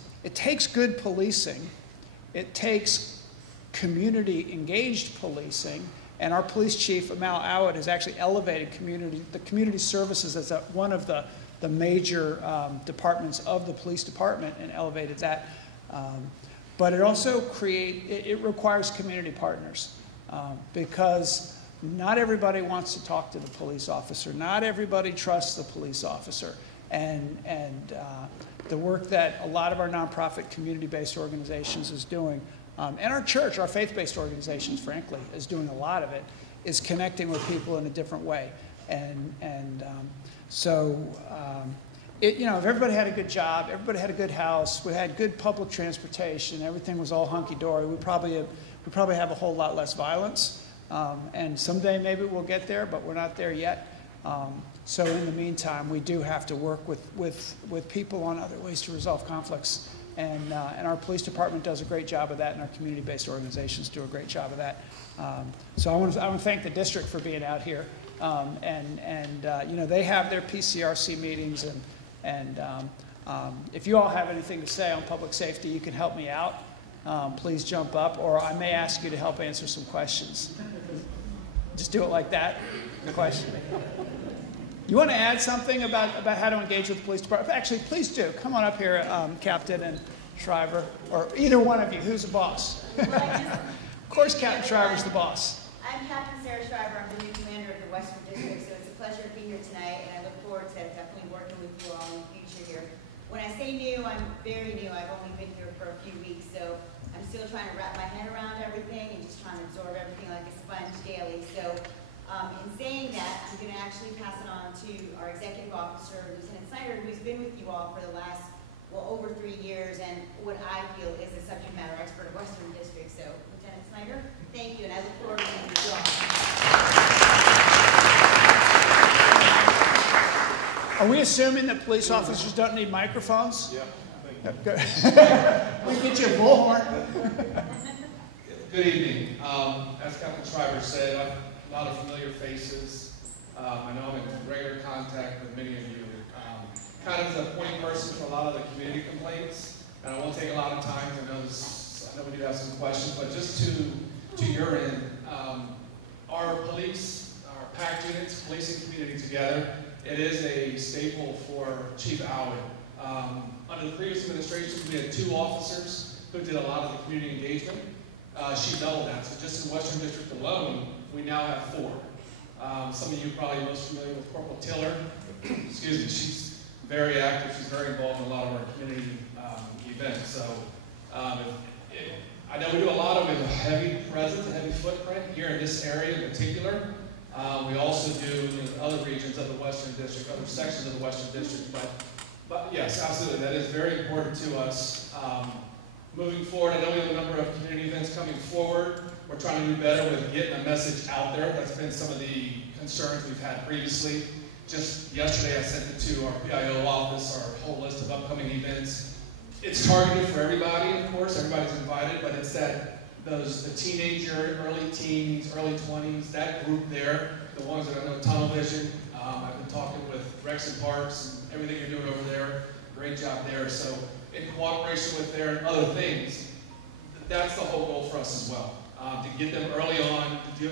good policing, it takes community engaged policing, and our police chief, Amal Awad, has actually elevated the community services as one of the major departments of the police department, and elevated that. But it also it requires community partners, because not everybody wants to talk to the police officer. Not everybody trusts the police officer. And the work that a lot of our nonprofit community-based organizations is doing, and our church, our faith-based organizations, frankly, is doing a lot of it, is connecting with people in a different way. If everybody had a good job, everybody had a good house, we had good public transportation, everything was all hunky-dory, we probably have a whole lot less violence. And someday maybe we'll get there, but we're not there yet. So in the meantime, we do have to work with people on other ways to resolve conflicts. And our police department does a great job of that, and our community-based organizations do a great job of that. So I want to thank the district for being out here. They have their PCRC meetings, and if you all have anything to say on public safety, you can help me out. Please jump up, or I may ask you to help answer some questions. Just do it like that. The question. You want to add something about how to engage with the police department? Actually, please do. Come on up here, Captain and Shriver, or either one of you. Who's the boss? Of course, Captain Shriver's the boss. I'm Captain Sarah Shriver. I'm the new commander of the Western District, so it's a pleasure to be here tonight, and I look forward to definitely working with you all in the future here. When I say new, I'm very new. I've only been here for a few weeks, so I'm still trying to wrap my head around everything and just trying to absorb everything like a sponge daily. So In saying that, I'm going to actually pass it on to our executive officer, Lieutenant Snyder, who's been with you all for the last, well, over 3 years, and what I feel is a subject matter expert of Western District. So, Lieutenant Snyder, thank you, and I look forward to seeing you all. Are we assuming that police officers don't need microphones? Yeah. We get you a bullhorn. Good evening. As Captain Schreiber said, I've a lot of familiar faces. I know I'm in regular contact with many of you. Kind of the point person for a lot of the community complaints, and I won't take a lot of time. I know we do have some questions, but just to your end, our police, our PACT units, policing community together, it is a staple for Chief Alwyn. Under the previous administration, we had 2 officers who did a lot of the community engagement. She doubled that, so just in Western District alone, we now have 4. Some of you are probably most familiar with Corporal Tiller. Excuse me, she's very active, she's very involved in a lot of our community events. So I know we do a lot of it with a heavy presence, a heavy footprint here in this area in particular. We also do in other regions of the Western District, other sections of the Western District, but yes, absolutely, that is very important to us. Moving forward, I know we have a number of community events coming forward. We're trying to do better with getting a message out there. That's been some of the concerns we've had previously. Just yesterday, I sent it to our PIO office, our whole list of upcoming events. It's targeted for everybody, of course. Everybody's invited, but it's the teenager, early teens, early 20s, that group there, the ones that I know tunnel vision. I've been talking with Rex and Parks and everything you're doing over there. Great job there. So in cooperation with their and other things, that's the whole goal for us as well. To get them early on, to do,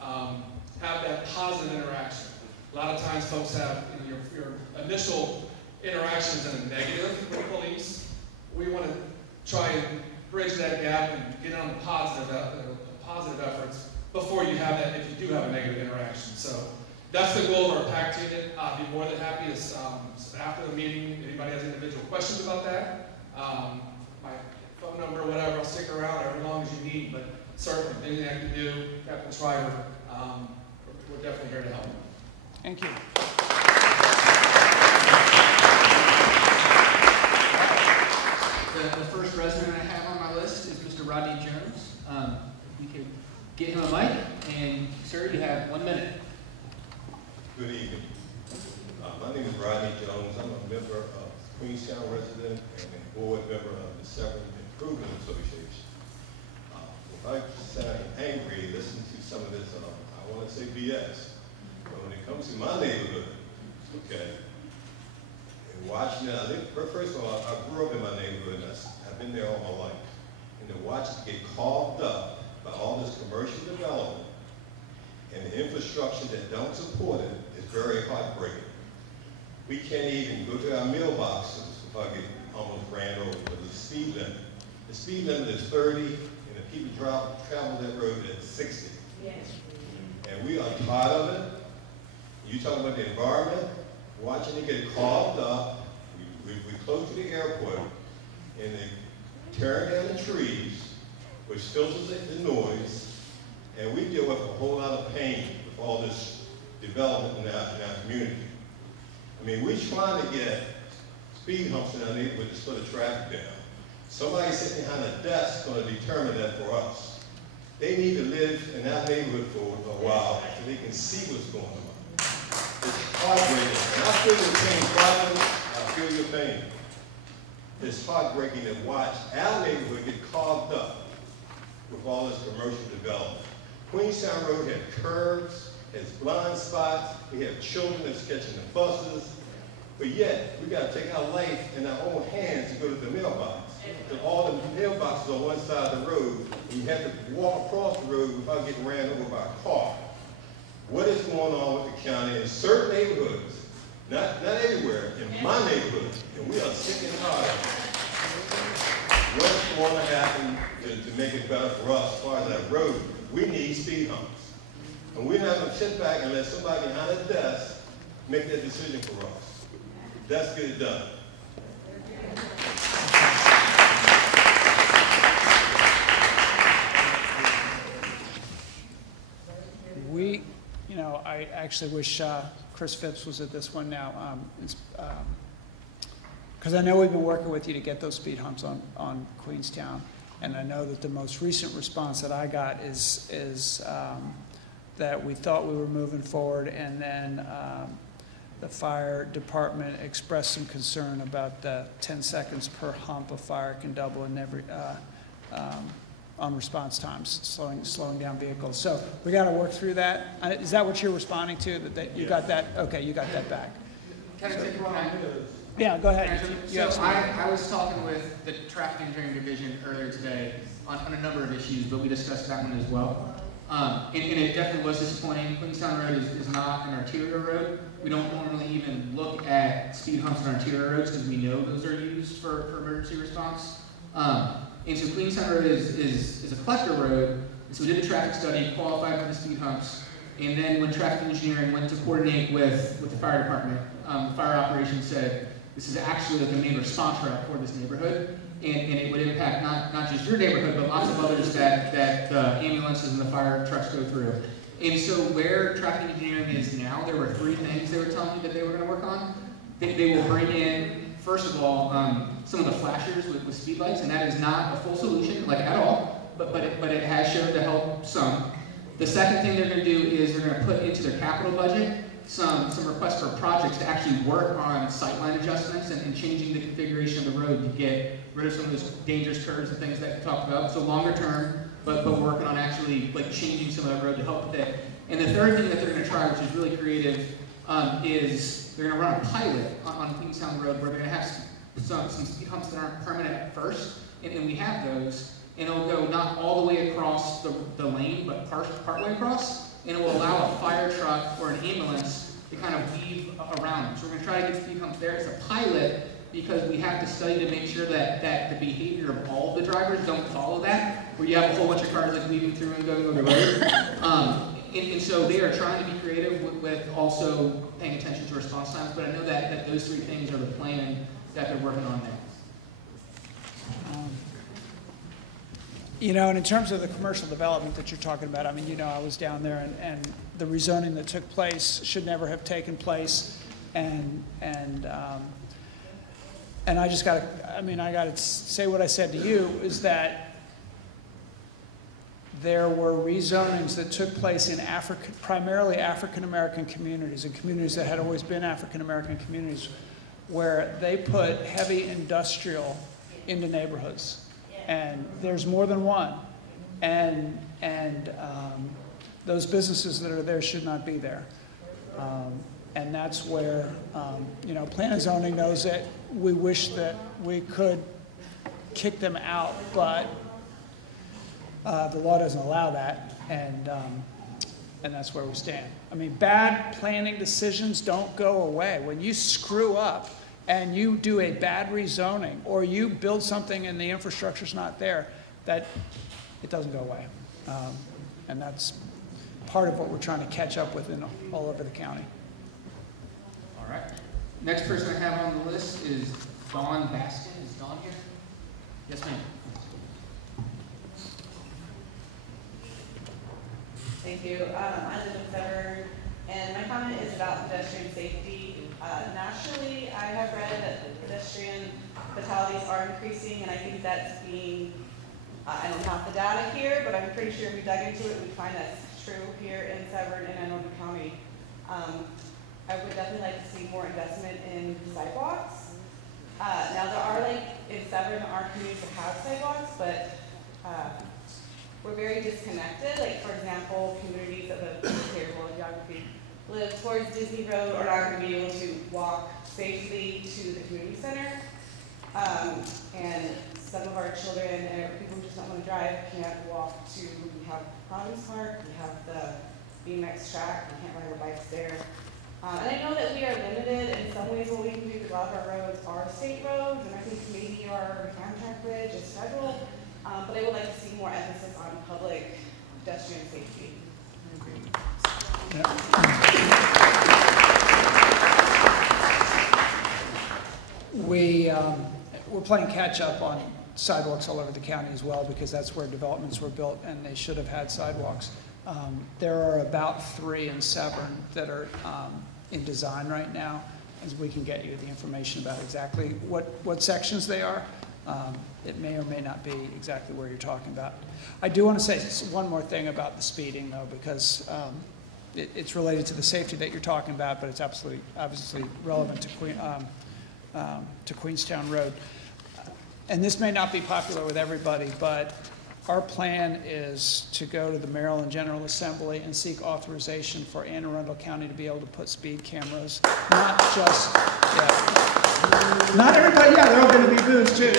have that positive interaction. A lot of times folks have your initial interactions in a negative with police. We want to try and bridge that gap and get on the positive efforts before you have that, if you do have a negative interaction. So that's the goal of our PACT unit. I'd be more than happy to, after the meeting, if anybody has individual questions about that, my phone number or whatever, I'll stick around as long as you need, but certainly anything I can do, Captain Schreiber, we're definitely here to help. Thank you. The first resident I have on my list is Mr. Rodney Jones. We could get him a mic, and sir, you have 1 minute. Good evening. My name is Rodney Jones. I'm a member of Queenstown resident and a board member of the Severn Improvement Association. If I sound angry listening to some of this, I want to say BS. But when it comes to my neighborhood, okay, and watching it, first of all, I grew up in my neighborhood, and I've been there all my life. And to watch it get carved up by all this commercial development and the infrastructure that don't support it is very heartbreaking. We can't even go to our mailboxes if I get almost ran over with the speed limit. The speed limit is 30, and the people travel that road at 60. Yes. And we are tired of it. You talk about the environment, watching it get carved up. We're close to the airport, and they tear down the trees, which filters the noise, and we deal with a whole lot of pain with all this development in our community. I mean, we're trying to get speed humps in our neighborhood to slow the traffic down. Somebody sitting behind a desk is going to determine that for us. They need to live in our neighborhood for a while so they can see what's going on. It's heartbreaking. And I feel your pain, Robin. I feel your pain. It's heartbreaking to watch our neighborhood get carved up with all this commercial development. Queenstown Road had curves, has blind spots, we have children that's catching the buses, but yet we got to take our life in our own hands to go to the mailbox. So all the mailboxes on one side of the road, and you have to walk across the road without getting ran over by a car. What is going on with the county in certain neighborhoods? Not everywhere, in my neighborhood, and we are sick and tired. What's going to happen to make it better for us as far as that road? We need speed humps. And we're not going to sit back and let somebody behind a desk make that decision for us. Let's get it done. I actually wish Chris Phipps was at this one now, because I know we've been working with you to get those speed humps on Queenstown, and I know that the most recent response that I got is that we thought we were moving forward, and then the fire department expressed some concern about the 10 seconds per hump a fire can double in every on response times, slowing down vehicles. So we got to work through that. Is that what you're responding to? That you got that? Okay, you got that back. Can I take one? Yeah, go ahead. So I was talking with the traffic engineering division earlier today on a number of issues, but we discussed that one as well. And it definitely was disappointing. Queenstown Road is not an arterial road. We don't normally even look at speed humps on arterial roads because we know those are used for emergency response. And so Queenstown Road is a collector road, and so we did a traffic study, qualified for the speed humps, and then when traffic engineering went to coordinate with the fire department, the fire operations said, this is actually like a main response route for this neighborhood, and it would impact not just your neighborhood, but lots of others that the ambulances and the fire trucks go through. And so where traffic engineering is now, there were 3 things they were telling me that they were going to work on. They will bring in, first of all, some of the flashers with speed lights, and that is not a full solution, like at all, but it has shown to help some. The second thing they're going to do is they're going to put into their capital budget some requests for projects to actually work on sightline adjustments and changing the configuration of the road to get rid of some of those dangerous curves and things that we talked about. So longer term, but working on actually like changing some of that road to help with it. And the third thing that they're going to try, which is really creative, is they're going to run a pilot on Queenstown Road where they're going to have some speed humps that aren't permanent at first, and we have those, and it'll go not all the way across the lane, but partway across, and it will allow a fire truck or an ambulance to kind of weave around them. So we're going to try to get speed humps there. It's a pilot because we have to study to make sure that the behavior of all the drivers don't follow that, where you have a whole bunch of cars like weaving through and going over the road. And so they are trying to be creative with also paying attention to response times, but I know that those 3 things are the plan that they're working on now. You know, and in terms of the commercial development that you're talking about, I mean, you know, I was down there, and the rezoning that took place should never have taken place, and I just got to, I mean, I got to say what I said to you, is that there were rezonings that took place in primarily African-American communities, and communities that had always been African-American communities, where they put heavy industrial into neighborhoods. And there's more than one. And those businesses that are there should not be there. And that's where, you know, plan and zoning knows that we wish that we could kick them out, but the law doesn't allow that, and that's where we stand. I mean, bad planning decisions don't go away. When you screw up and you do a bad rezoning, or you build something and the infrastructure's not there, that it doesn't go away. And that's part of what we're trying to catch up with all over the county. All right. Next person I have on the list is Dawn Baskin. Is Dawn here? Yes, ma'am. Thank you. I live in Severn, and my comment is about pedestrian safety. Nationally, I have read that pedestrian fatalities are increasing, and I think that's being, I don't have the data here, but I'm pretty sure if we dug into it, we'd find that's true here in Severn and Arundel County. I would definitely like to see more investment in sidewalks. Now there are, like, in Severn, there are communities that have sidewalks, but we're very disconnected. Like, for example, communities of a terrible geography live towards Disney Road are not going to be able to walk safely to the community center. And some of our children and people who just don't want to drive can't walk to, we have Province Park, we have the BMX track, we can't ride our bikes there. And I know that we are limited in some ways what we can do, because a lot of our roads are state roads, and I think maybe our Amtrak bridge is federal. But I would like to see more emphasis on public pedestrian safety. We're playing catch up on sidewalks all over the county as well, because that's where developments were built and they should have had sidewalks. There are about 3 in Severn that are in design right now, as we can get you the information about exactly what sections they are. It may or may not be exactly where you're talking about. I do want to say one more thing about the speeding, though, because it's related to the safety that you're talking about, but it's obviously relevant to Queenstown Road. And this may not be popular with everybody, but our plan is to go to the Maryland General Assembly and seek authorization for Anne Arundel County to be able to put speed cameras, not just, not everybody, they're all going to be booths too.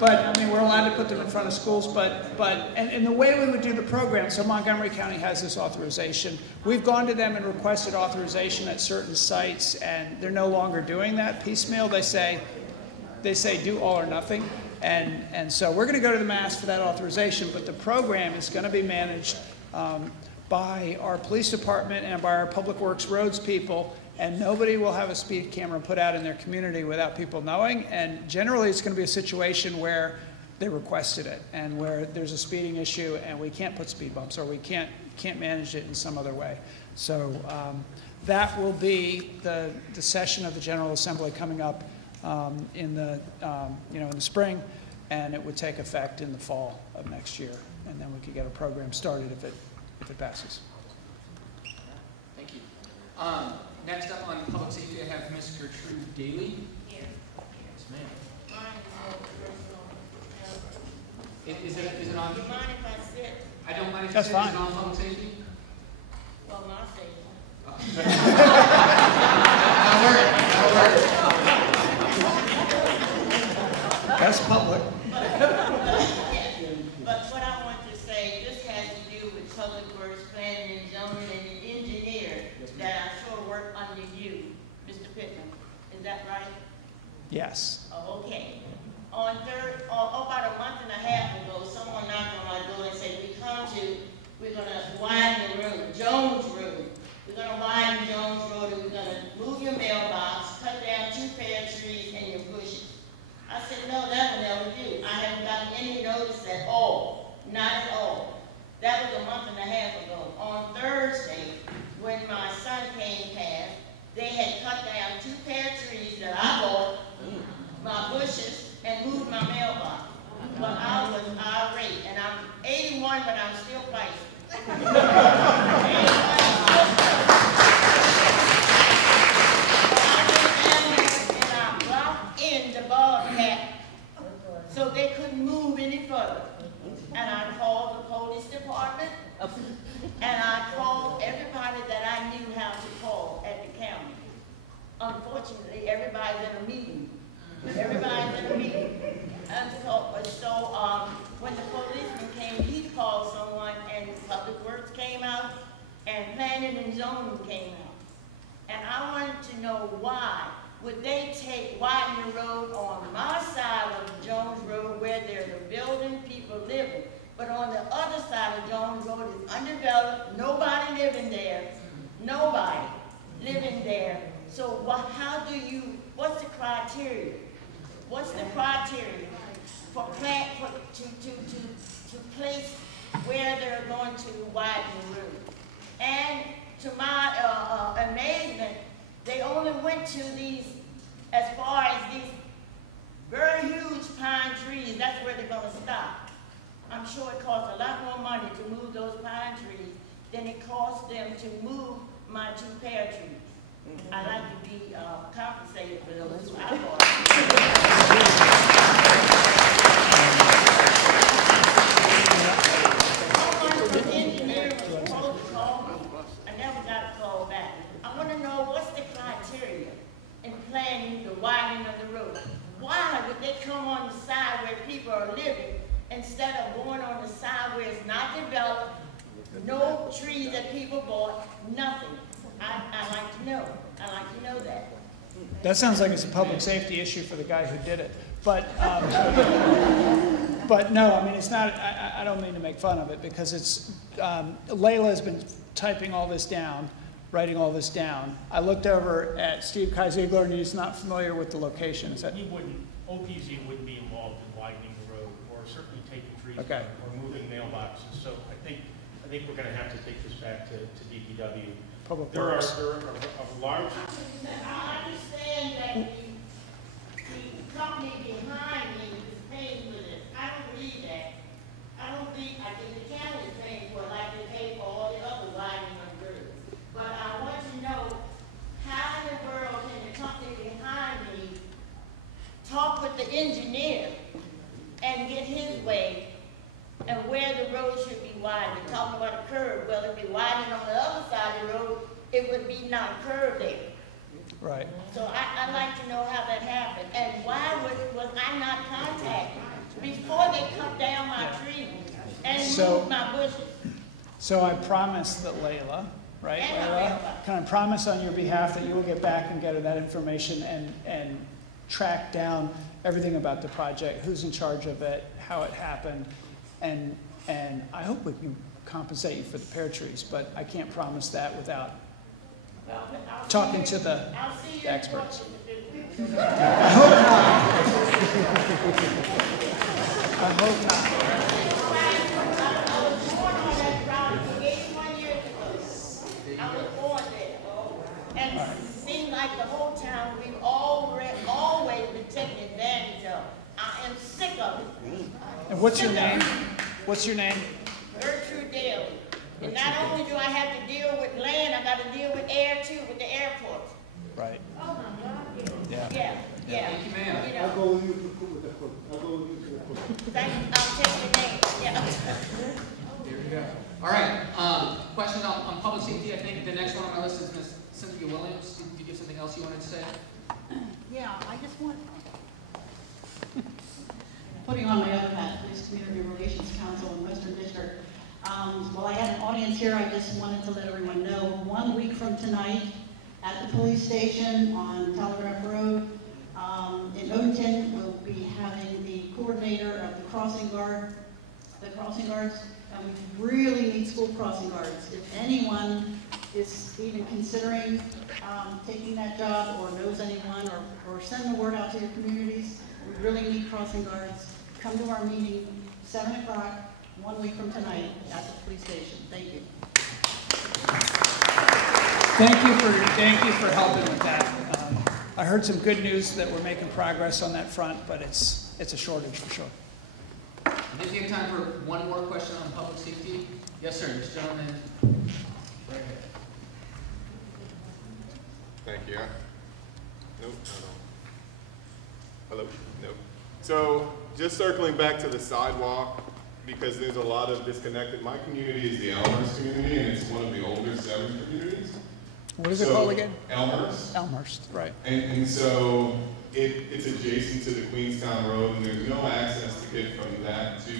But I mean, we're allowed to put them in front of schools, and the way we would do the program, so Montgomery County has this authorization. We've gone to them and requested authorization at certain sites, and they're no longer doing that piecemeal. They say do all or nothing. And so we're going to go to the Mass for that authorization, but the program is going to be managed by our police department and by our public works roads people, and nobody will have a speed camera put out in their community without people knowing. And generally it's going to be a situation where they requested it and where there's a speeding issue and we can't put speed bumps or we can't manage it in some other way. So that will be the session of the General Assembly coming up in the spring, and it would take effect in the fall of next year, and then we could get a program started if it passes. Thank you. Next up on public safety, I have Ms. Gertrude Daly. Here. Yes, ma'am. Is it on? Do you mind if I sit? I don't mind if That's you sit. fine. Is it on public safety? Well, my safety. That's public. But what I want to say, this has to do with public works, planning and zoning, and the engineer that I'm sure work under you, Mr. Pittman. Is that right? Yes. Oh, okay. About a month and a half ago, someone knocked on my door and said, we're going to widen the road, Jones Road. We're going to widen Jones Road, and we're going to move your mailbox, cut down 2 pear trees and your bushes. I said, no, that will never do. I haven't gotten any notice at all. Not at all. That was a month and a half ago. On Thursday, when my son came past, they had cut down 2 pear trees that I bought, my bushes, and moved my mailbox. But I was irate, and I'm 81, but I'm still fighting. And I blocked in the bobcat so they couldn't move any further. And I called the police department, and I called everybody that I knew how to call at the county. Unfortunately, everybody's in a meeting. Everybody's in a meeting. And so when the policeman came, he called someone, and Public Works came out, and Planning and Zoning came out. And I wanted to know why would they widen the road on my side of Jones Road where there's a building, people living, but on the other side of Jones Road is undeveloped, nobody living there, nobody living there. So what's the criteria? What's the criteria for to place where they're going to widen the road? And to my amazement, they only went to as far as these very huge pine trees. That's where they're going to stop. I'm sure it costs a lot more money to move those pine trees than it costs them to move my 2 pear trees. I like to be compensated for those 2 I Someone from engineering was supposed to call me. I never got a call back. I want to know what's the criteria in planning the widening of the road. Why would they come on the side where people are living instead of going on the side where it's not developed, no trees that people bought, nothing? I'd like to know. I'd like to know that. That sounds like it's a public safety issue for the guy who did it. But no, I mean, it's not, I don't mean to make fun of it because it's, Layla has been typing all this down, writing all this down. I looked over at Steve Kaisigler and he's not familiar with the location. Is that? He wouldn't, OPZ wouldn't be involved in widening the road or certainly taking trees okay. or moving mailboxes. So I think think we're gonna have to take this back to DPW. Public There Works. are a large. I understand that the company behind me is paying for this. I don't believe that. I don't think, I think the county is paying for it like they pay for all the other widening of roads. But I want to know, how in the world can the company behind me talk with the engineer and get his way and where the road should be widened? We're talking about a curve. Well, if it be widened on the other side of the road, it would be not curved there. Right. So I'd like to know how that happened. And why was I not contacted before they cut down my tree and moved my bushes? So I promised that Layla, right, Layla, can I promise on your behalf that you will get back and get her that information and track down everything about the project, who's in charge of it, how it happened, and I hope we can compensate you for the pear trees, but I can't promise that without talking to the experts. I hope not. I hope not. I was born there, and it seemed like the whole town we've always been taken advantage of. I am sick of it. And what's your name? What's your name? Gertrude Daly. And not only do I have to deal with land, I got to deal with air too, with the airport. Right. Oh my God. Yeah. Yeah. Thank you, ma'am. You know. I'll go with you with that quote. I'll go with you for that quote. Thank you. I'll take your name. Yeah. There we go. All right. Questions on public safety? I think the next one on my list is Ms. Cynthia Williams. Did you have something else you wanted to say? Yeah, I just want, putting on my other hat, Police Community Relations Council in Western District. While I had an audience here, I just wanted to let everyone know, 1 week from tonight, at the police station on Telegraph Road, in Odenton, we'll be having the coordinator of the crossing guards, and we really need school crossing guards. If anyone is even considering taking that job or knows anyone, or send the word out to your communities, we really need crossing guards. Come to our meeting, 7 o'clock, 1 week from tonight, at the police station. Thank you. Thank you for helping with that. I heard some good news that we're making progress on that front, but it's a shortage for sure. If you have time for one more question on public safety? Yes, sir. This gentleman right here. Thank you. Nope. Hello? Nope. So just circling back to the sidewalk, because there's a lot of disconnected. My community is the Elmhurst community, and it's one of the older Severn communities. What is it called again? Elmhurst. Elmhurst, right. And so it's adjacent to the Queenstown Road, and there's no access to get from that to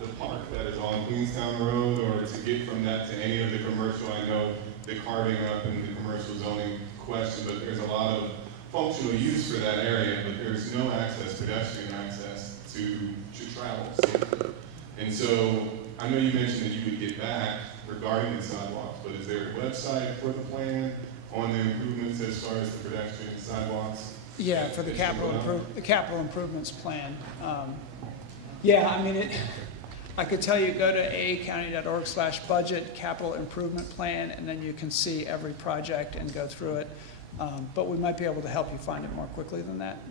the park that is on Queenstown Road, or to get from that to any of the commercial. I know the carving up and the commercial zoning question, but there's a lot of functional use for that area, but there's no access, pedestrian access to travel safely. And so I know you mentioned that you would get back regarding the sidewalks, but is there a website for the plan on the improvements as far as the pedestrian sidewalks? Yeah, for the capital improvements plan. Yeah, I mean, I could tell you, go to aacounty.org/budget, capital improvement plan, and then you can see every project and go through it. But we might be able to help you find it more quickly than that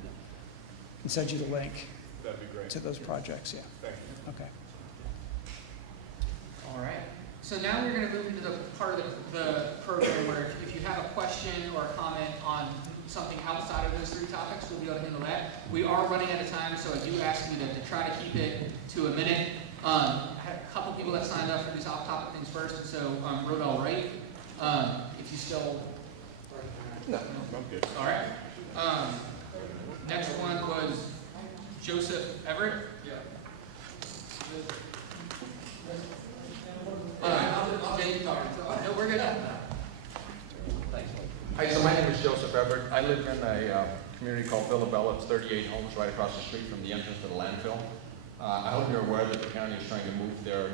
and send you the link. That'd be great. To those projects, yeah. Thank you. Okay. All right. So now we're going to move into the part of the program where if you have a question or a comment on something outside of those three topics, we'll be able to handle that. We are running out of time, so I do ask you to try to keep it to a minute. I had a couple people that signed up for these off-topic things first, and so Rodel, right? If you still... No, I'm good. All right. Next one was Joseph Everett. Yeah. No, we're good. Hi, so my name is Joseph Everett. I live in a community called Villabella. It's 38 homes right across the street from the entrance to the landfill. I hope you're aware that the county is trying to move their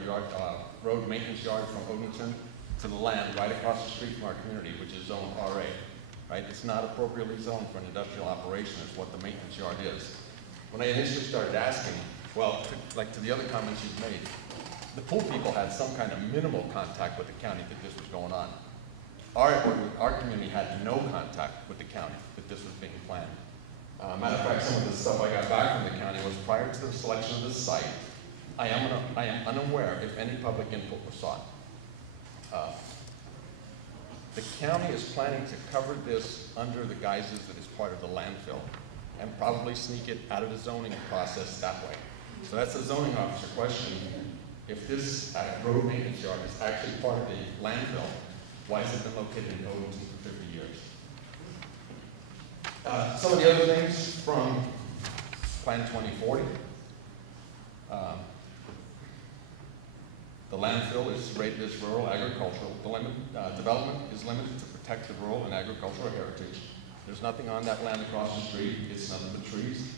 road maintenance yard from Odenton to the land right across the street from our community, which is zone RA. Right? It's not appropriately zoned for an industrial operation. It's what the maintenance yard is. When I initially started asking, well, like to the other comments you've made, The pool people had some kind of minimal contact with the county that this was going on. Our community had no contact with the county that this was being planned. Matter of fact, some of the stuff I got back from the county was prior to the selection of the site. I am unaware if any public input was sought. The county is planning to cover this under the guises that it's part of the landfill and probably sneak it out of the zoning process that way. So that's a zoning officer question. If this road maintenance yard is actually part of the landfill, why has it been located in Odenton for 50 years? Some of the other things from Plan 2040. The landfill is rated as rural agricultural. The development is limited to protect the rural and agricultural heritage. There's nothing on that land across the street. It's nothing but trees.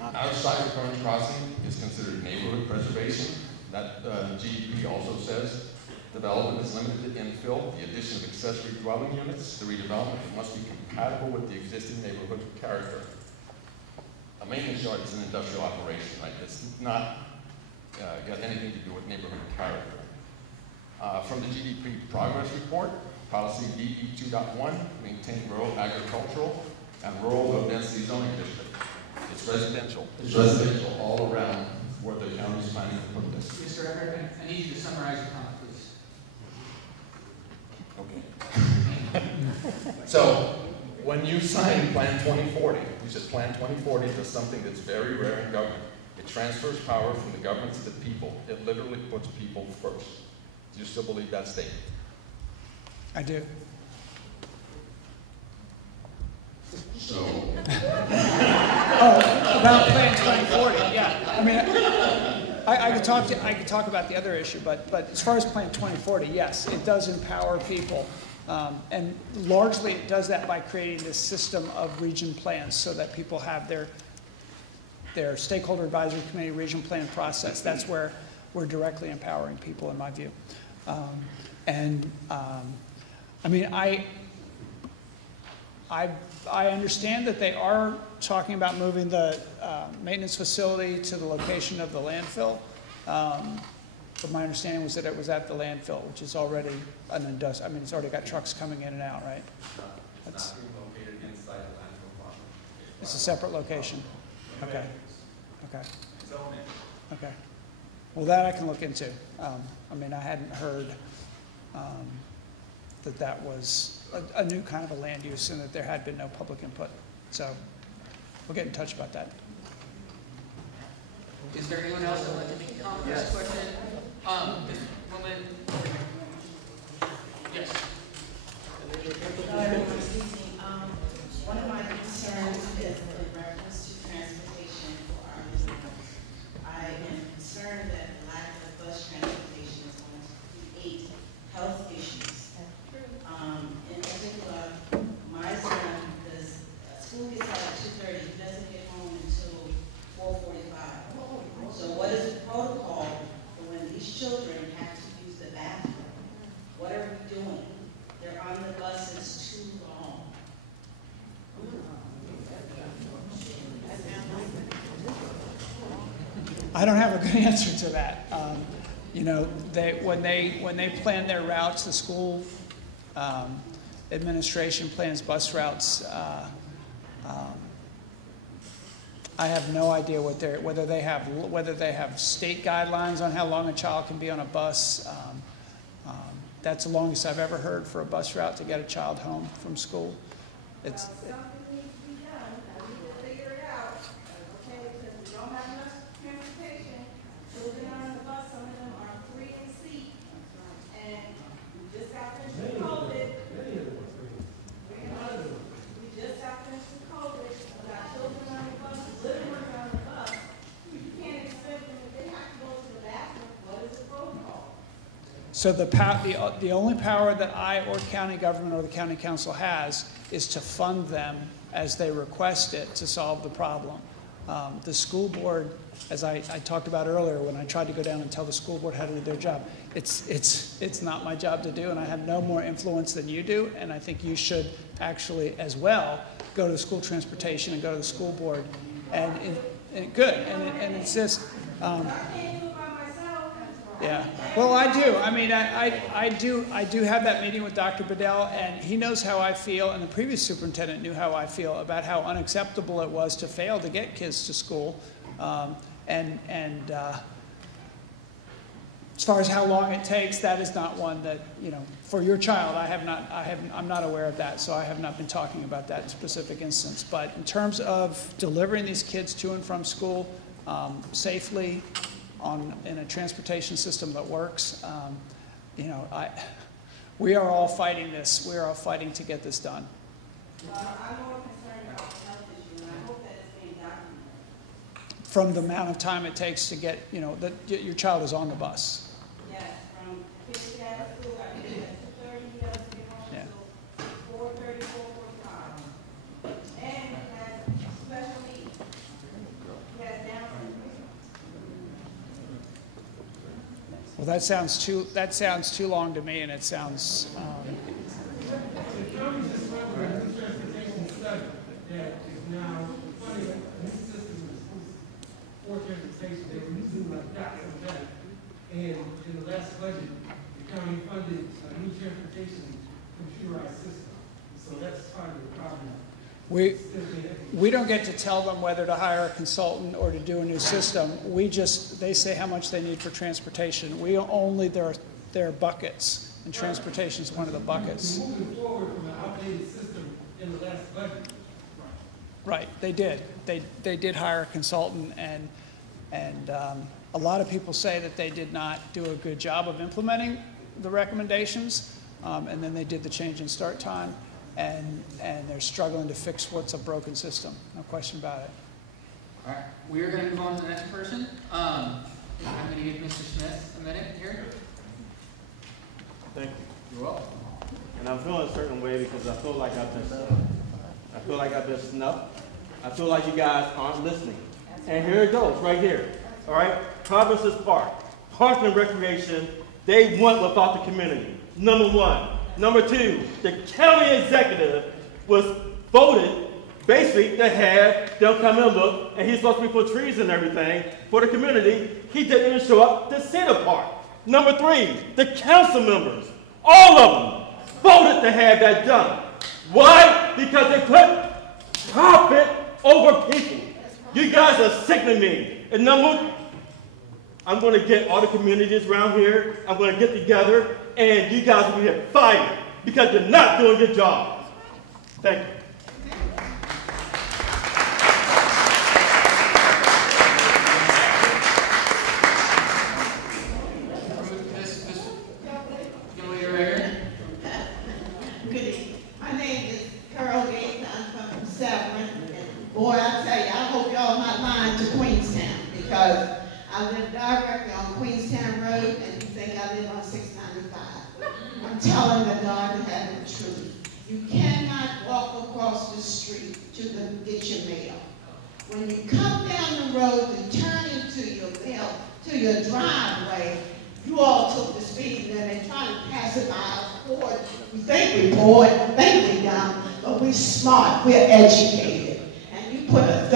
Our side of Burnie Crossing is considered neighborhood preservation. That GDP also says development is limited to infill, the addition of accessory dwelling units, the redevelopment must be compatible with the existing neighborhood character. A maintenance yard is an industrial operation, right? It's not got anything to do with neighborhood character. From the GDP progress report, policy DE 2.1, maintain rural agricultural and rural low density zoning district. It's residential. It's residential all around where the county is planning to put this. Mr. Everett, I need you to summarize your comment, please. Okay. So, when you sign Plan 2040, you said Plan 2040 does something that's very rare in government. It transfers power from the government to the people. It literally puts people first. Do you still believe that statement? I do. So. Oh, about Plan 2040, yeah. I mean, I could talk about the other issue, but as far as Plan 2040, yes, it does empower people. And largely it does that by creating this system of region plans so that people have their stakeholder advisory committee region plan process. That's where we're directly empowering people, in my view. I mean, I understand that they are talking about moving the maintenance facility to the location of the landfill. But my understanding was that it was at the landfill, which is already an industrial. I mean, it's already got trucks coming in and out, right? It's not being located inside the landfill property. It's a separate location. Okay. Okay. Okay. Well, that I can look into. I mean, I hadn't heard that was a new kind of a land use and that there had been no public input. So we'll get in touch about that. Is there anyone else that would like to make a comment on this question? This woman. Yes. One of my concerns is in reference to transportation for our visitors. I am concerned that the lack of bus transportation is going to create health issues. In particular, my son, does school gets out at 2:30, he doesn't get home until 4:45. So what is the protocol for when these children have to use the bathroom? What are we doing? They're on the buses too long. I don't have a good answer to that. You know, when they plan their routes, the school administration plans bus routes. I have no idea whether they have state guidelines on how long a child can be on a bus. That's the longest I've ever heard for a bus route to get a child home from school. It's. Something needs to be done. We need to figure it out. Okay, because we don't have enough transportation. Children are on the bus. Some of them are free in seat, and we just got finished with COVID. We just got finished with COVID. We got children on the bus, little ones on the bus. You can't expect them if they have to go to the bathroom. What is the protocol? So the only power that I or county government or the county council has is to fund them as they request it to solve the problem. The school board, as I talked about earlier, when I tried to go down and tell the school board how to do their job, it's not my job to do, and I have no more influence than you do, and I think you should actually as well go to the school transportation and go to the school board, and it's just. Yeah. Well, I do. I mean, I do have that meeting with Dr. Bedell, and he knows how I feel, and the previous superintendent knew how I feel about how unacceptable it was to fail to get kids to school. As far as how long it takes, that is not one that, you know, for your child, I'm not aware of that, so I have not been talking about that specific instance. But in terms of delivering these kids to and from school safely in a transportation system that works, you know, we are all fighting this. We are all fighting to get this done. I'm more concerned about the health issue, and I hope that it's being documented. From the amount of time it takes to get, you know, that your child is on the bus. Yes, from kids get out of school, I think at 2:30, he doesn't get home until 4:30, 4:45. And he has special needs. He has Down syndrome. Well, that sounds too long to me, and it sounds. The county just went with a new transportation study that is now funding a new system for transportation. They were using like dots and that. And in the last budget, the county funded a new transportation computerized system. So that's part of the problem. We don't get to tell them whether to hire a consultant or to do a new system. They say how much they need for transportation. We only, there are buckets, and transportation is one of the buckets. We're moving forward from an outdated system in the last budget. Right, they did. They did hire a consultant, and a lot of people say that they did not do a good job of implementing the recommendations, and then they did the change in start time. And they're struggling to fix what's a broken system. No question about it. All right, we are going to move on to the next person. I'm going to give Mr. Smith a minute here. Thank you. You're welcome. And I'm feeling a certain way because I feel like I've been snubbed. I feel like you guys aren't listening. And here it goes, right here. All right, Provinces Park, Parks and Recreation. They want without the community. Number one. Number two, the county executive was voted basically to have them come and look, and he's supposed to be for trees and everything for the community. He didn't even show up to see the park. Number three, the council members, all of them, voted to have that done. Why? Because they put profit over people. You guys are sickening me. And number, I'm going to get all the communities around here, I'm going to get together, and you guys will get fired because you're not doing your job. Thank you. Good evening. My name is Carol Gates. I'm from Severn. And boy, I tell you, I hope y'all not lying to Queenstown because I live directly on Queenstown Road and you think I live on 695. I'm telling the God in heaven the truth. You cannot walk across the street to get your mail. When you come down the road and turn into your mail, to your driveway, you all took the speed limit trying to pass it by us bored. We think we're bored, think we're dumb, but we're smart, we're educated. And you put a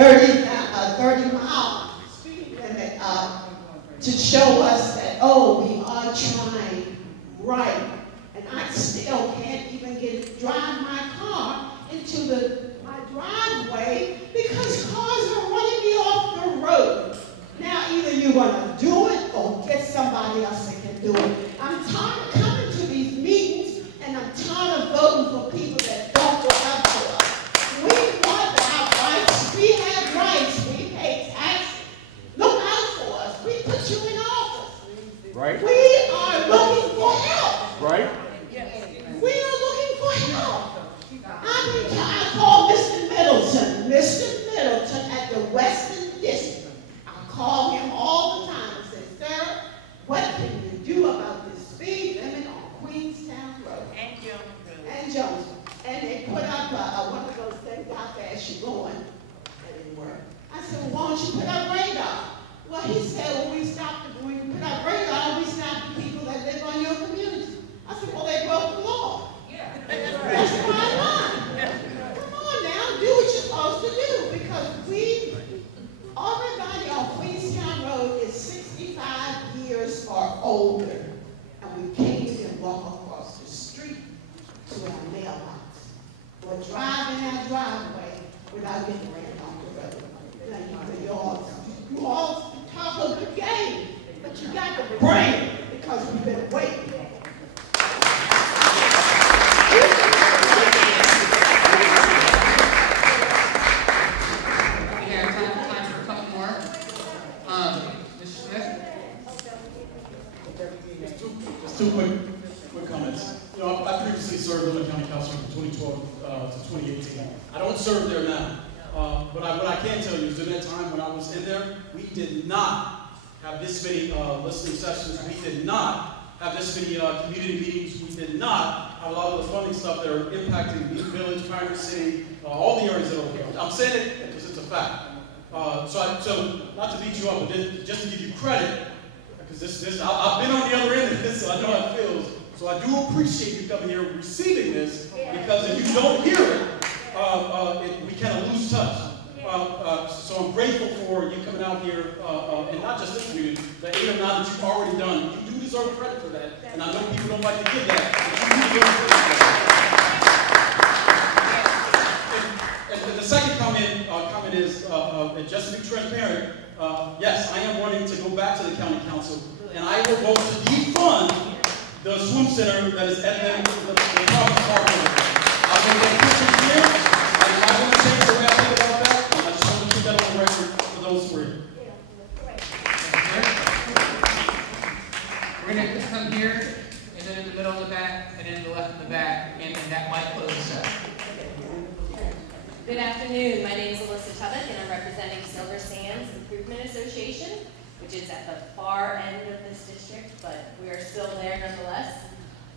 30-mile speed limit up to show us that, oh, we are trying right. And I still can't even drive my car into my driveway because cars are running me off the road. Now either you're going to do it or get somebody else that can do it. I'm tired of coming to these meetings and I'm tired of voting for people that don't look out for us. We want our rights. We have rights. We pay taxes. Look out for us. We put you in office. Right. We are looking for help. Right. We are looking for help. I call Mr. Middleton at the Western District. I call him all the time and say, sir, what can you do about this speed limit on Queenstown Road? And Jones Road. And Jones. And they put up one of those things, how fast you going. That didn't work. I said, well, why don't you put up radar? Well, he said, when we put up radar, we stopped the people that live on your community. I said, well, they broke the law. Yeah. That's the bottom line. Come on now, do what you're supposed to do because we without getting ran off the road. Now, you all talk a good game, but you got to bring it because we've been waiting. We have time for a couple more. Mr. Smith? Just two quick comments. You know, I previously served on the county council from 2012 to 2018. I don't serve there now. But what I can tell you is during that time when I was in there, we did not have this many listening sessions. We did not have this many community meetings. We did not have a lot of the funding stuff that are impacting the village, Pioneer City, all the areas that are here. I'm saying it because it's a fact. So not to beat you up, but just to give you credit, because I've been on the other end of this, so I know how it feels. So I do appreciate you coming here and receiving this, because if you don't hear it, we kind of lose touch. So I'm grateful for you coming out here, and not just this meeting, the 8 or 9 that you've already done. You do deserve credit for that, and I know people don't like to give that, but you do deserve credit for that. And the second comment is, just to be transparent, yes, I am wanting to go back to the county council, and I will vote to defund the swim center that is at the province park. I will make pictures here, and I will change the way I think about that, and I just want to keep that on the record for those who are here. We're going to come here, and then in the middle in the back, and then in the left in the back, and that might close us out. Good afternoon. My name is Alyssa Tubbock, and I'm representing Silver Sands Improvement Association, which is at the far end of this district, but we are still there nonetheless.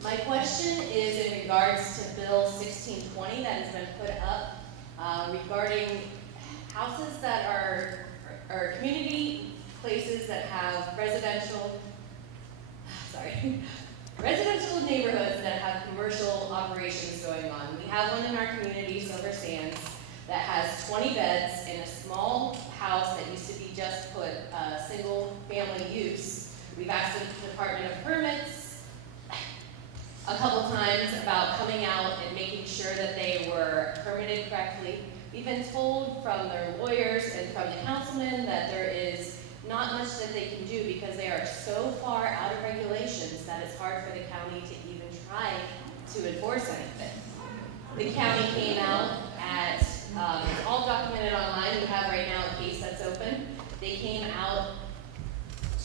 My question is in regards to Bill 1620 that has been put up regarding houses that are community places that have residential neighborhoods that have commercial operations going on. We have one in our community, Silver Sands, that has 20 beds in a small house that used to be just put single family use. We've asked the Department of Permits a couple times about coming out and making sure that they were permitted correctly. We've been told from their lawyers and from the councilman that there is not much that they can do because they are so far out of regulations that it's hard for the county to even try to enforce anything. The county came out at, it's all documented online, we have right now a case that's open. They came out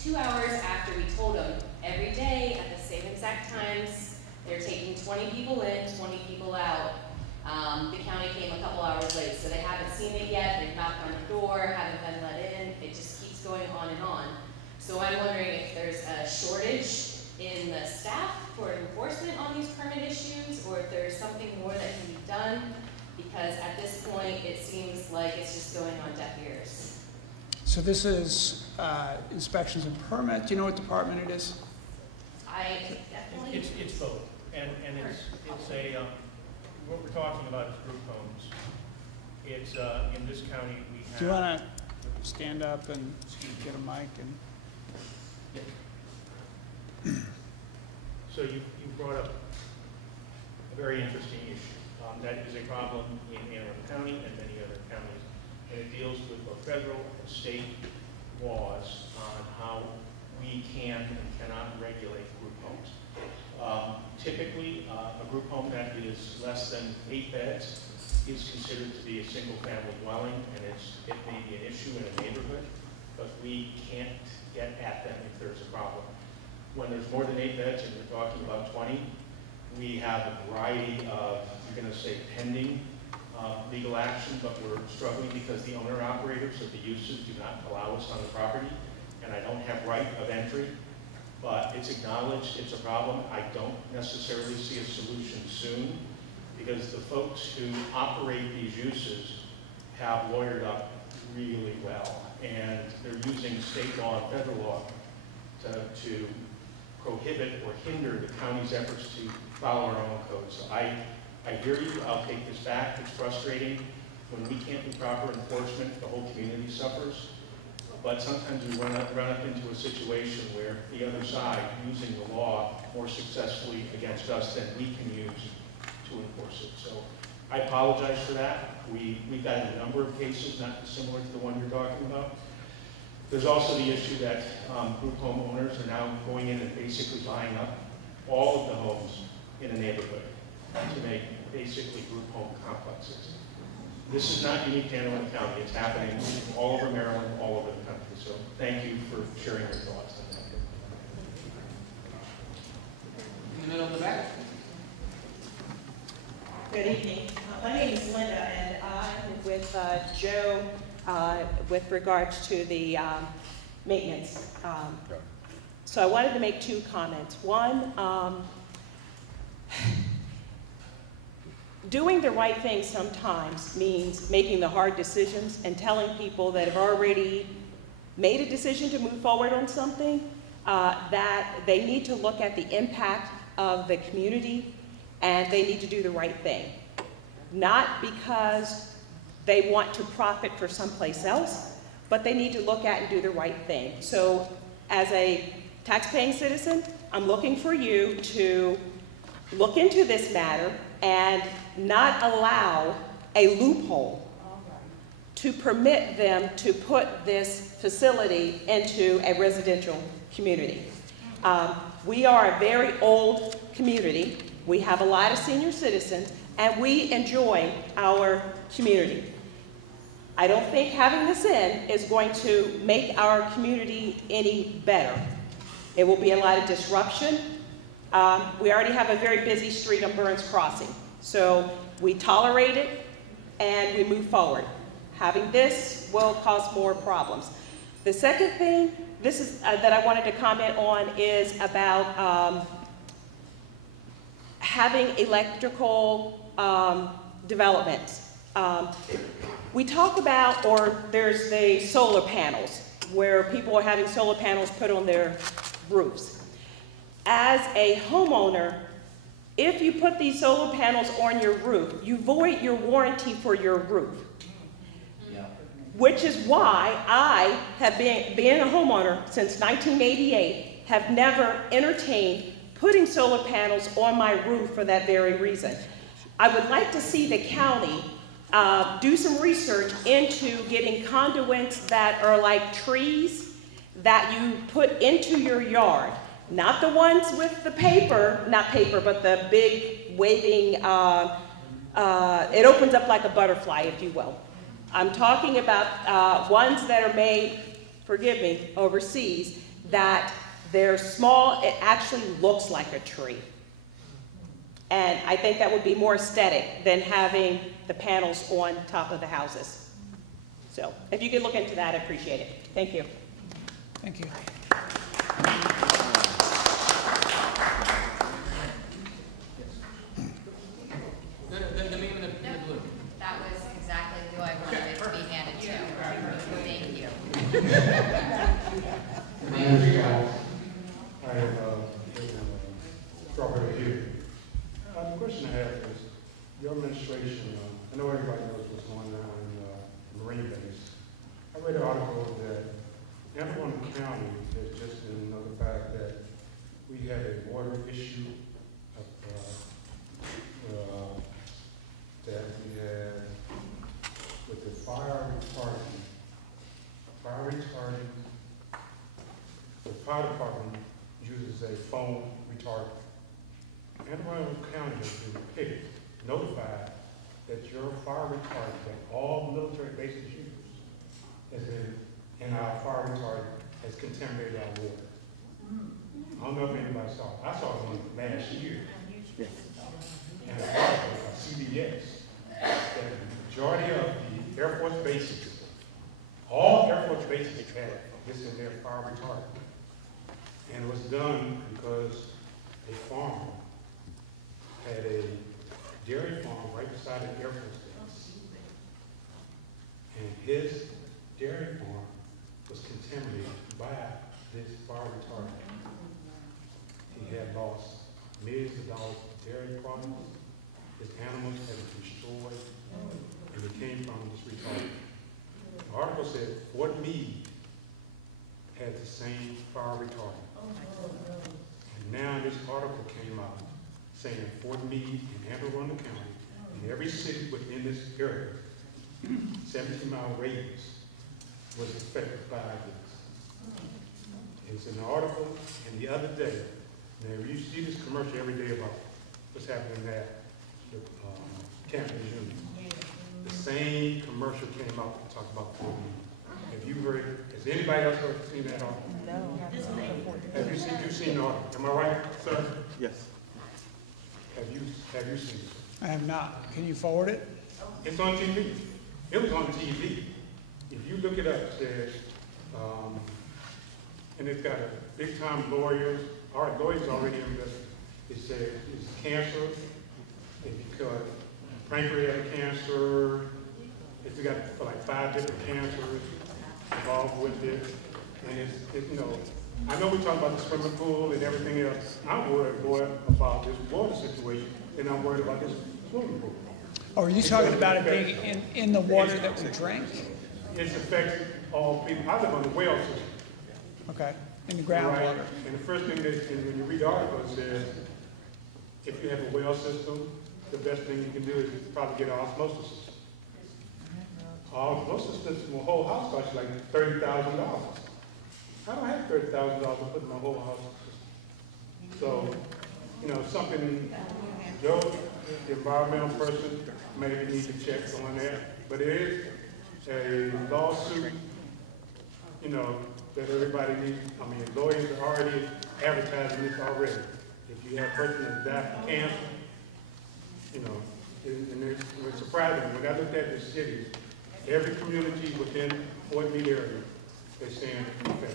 2 hours after we told them every day at the same exact times. They're taking 20 people in, 20 people out. The county came a couple hours late, so they haven't seen it yet. They've knocked on the door, haven't been let in. It just keeps going on and on. So I'm wondering if there's a shortage in the staff for enforcement on these permit issues, or if there's something more that can be done, because at this point it seems like it's just going on deaf ears. So this is inspections and permit. Do you know what department it is? I definitely... It's both. And it's a, what we're talking about is group homes. It's, in this county we have... Do you want to stand up and get a mic? And So you brought up a very interesting issue. That is a problem in Arundel County and many other counties. And it deals with both federal and state laws on how we can and cannot regulate group homes. Typically, a group home that is less than 8 beds is considered to be a single-family dwelling, and it may be an issue in a neighborhood, but we can't get at them if there's a problem. When there's more than 8 beds, and you're talking about 20, we have a variety of, you're going to say, pending legal action, but we're struggling because the owner-operators of the uses do not allow us on the property, and I don't have right of entry, but it's acknowledged it's a problem. I don't necessarily see a solution soon, because the folks who operate these uses have lawyered up really well, and they're using state law and federal law to prohibit or hinder the county's efforts to follow our own code. So I hear you, I'll take this back. It's frustrating. When we can't do proper enforcement, the whole community suffers. But sometimes we run up into a situation where the other side using the law more successfully against us than we can use to enforce it. So I apologize for that. We've got a number of cases not dissimilar to the one you're talking about. There's also the issue that group homeowners are now going in and basically buying up all of the homes in a neighborhood to make basically group home complexes. This is not unique to Anne Arundel County. It's happening all over Maryland, all over the country. So thank you for sharing your thoughts. In the middle of the back. Good evening. My name is Linda, and I'm with Joe with regards to the maintenance. So I wanted to make two comments. One, doing the right thing sometimes means making the hard decisions and telling people that have already made a decision to move forward on something that they need to look at the impact of the community and they need to do the right thing. Not because they want to profit for someplace else, but they need to look at and do the right thing. So as a taxpaying citizen, I'm looking for you to look into this matter and not allow a loophole to permit them to put this facility into a residential community. We are a very old community. We have a lot of senior citizens, and we enjoy our community. I don't think having this in is going to make our community any better. It will be a lot of disruption. We already have a very busy street on Burns Crossing. So we tolerate it and we move forward. Having this will cause more problems. The second thing that I wanted to comment on is about having electrical developments. We talk about, or there's the solar panels, where people are having solar panels put on their roofs. As a homeowner, if you put these solar panels on your roof, you void your warranty for your roof. Which is why I have been a homeowner since 1988, have never entertained putting solar panels on my roof for that very reason. I would like to see the county do some research into getting conduits that are like trees that you put into your yard. Not the ones with the paper, not paper, but the big waving, it opens up like a butterfly, if you will. I'm talking about ones that are made, forgive me, overseas, that they're small, it actually looks like a tree. And I think that would be more aesthetic than having the panels on top of the houses. So if you could look into that, I appreciate it. Thank you. Thank you. The man in the blue. That was exactly who I wanted it to be handed to. Thank you. My name is Scott. I am Strawberry Hill. The question I have is, your administration, I know everybody knows what's going on in the Marine base. I read an article that Anne Arundel County has just been notified that we have a water issue that we have with the fire retardant. The fire department uses a foam retardant. Anne Arundel County has been notified that your fire retardant that all military bases use has been in our fire retardant has contaminated our water. I don't know if anybody saw it. I saw it one last year. And an article by CBS that the majority of the Air Force bases, all Air Force bases had this in their fire retardant. And it was done because a farmer had a dairy farm right beside the Air Force base. And his dairy farm was contaminated by this fire retardant. He had lost millions of dollars of dairy products. His animals had been destroyed, and it came from this retardant. The article said Fort Meade had the same fire retardant. And now this article came out saying Fort Meade in Anne Arundel County, in every city within this area, 17-mile radius, was affected by this. It's in the article, and the other day, now you see this commercial every day about what's happening at the campus unit. The same commercial came out to talk about Fort Meade. Have you heard it? Has anybody else seen that article? No. Have you seen the article? Am I right, sir? Yes. Have you seen it? I have not. Can you forward it? It's on TV. It was on TV. If you look it up, it says, and it's got a big time lawyers. Our lawyers already invested. It says it's cancer. It's got pancreatic cancer. It's got like 5 different cancers involved with it. And it's you know, I know we talk about the swimming pool and everything else. I'm worried more about this water situation than I'm worried about this swimming pool. Or are you talking about it being in the water that we drink? It's affecting all people. I live on the well system. Okay, in the groundwater. Right. And the first thing that, when you read the article, it says, if you have a well system, the best thing you can do is probably get an osmosis system. Osmosis system, the whole house costs you like $30,000. I don't have $30,000 to put in my whole house system. So, you know, something, Joe, the environmental person, maybe need to check on that. But it is a lawsuit, you know, that everybody needs. I mean, lawyers are already advertising this already. If you have a person that died from cancer, you know, and it's surprising. When I looked at the cities, every community within Fort Meade area, they're saying okay.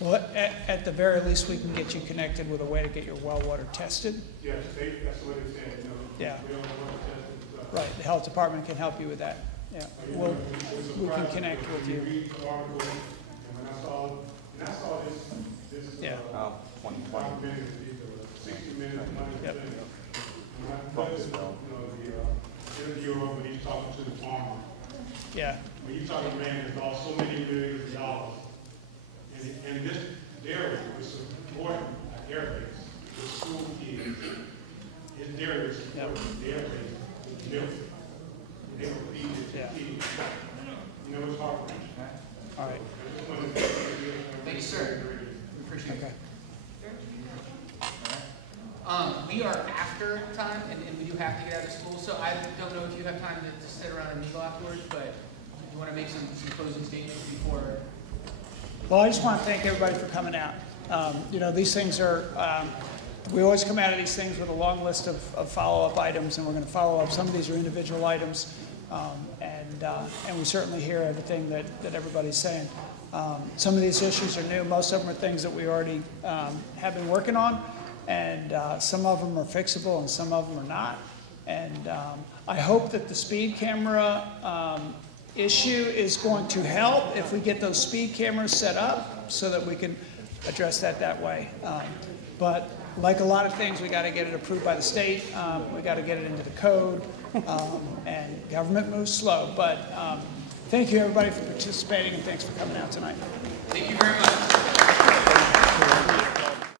Well, at the very least, we can get you connected with a way to get your well water tested. Yes, that's what they said. You know, yeah. We don't want to test and stuff. Right. The health department can help you with that. Yeah. We can connect with you. Read the article, and when I saw this yeah. 25 minutes, 60 minutes money yep. thing. And I put, you know, the interviewer when he's talking to the farmer. Yeah. When you talk to a man that's lost so many millions of dollars, and this dairy was supporting an air base with school kids. His dairy was supporting the air base with milk. They were feeding kids. You know, it's heart-wrenching. All right. Thank you, sir. We appreciate it. We are after time, and we do have to get out of school, so I don't know if you have time to sit around and mingle afterwards, but you want to make some closing statements before? Well, I just want to thank everybody for coming out. You know, these things are, we always come out of these things with a long list of follow-up items, and we're going to follow up. Some of these are individual items, and we certainly hear everything that everybody's saying. Some of these issues are new. Most of them are things that we already have been working on, and some of them are fixable and some of them are not. And I hope that the speed camera issue is going to help if we get those speed cameras set up so that we can address that way. But like a lot of things, we got to get it approved by the state. We got to get it into the code, and government moves slow. But thank you, everybody, for participating, and thanks for coming out tonight. Thank you very much.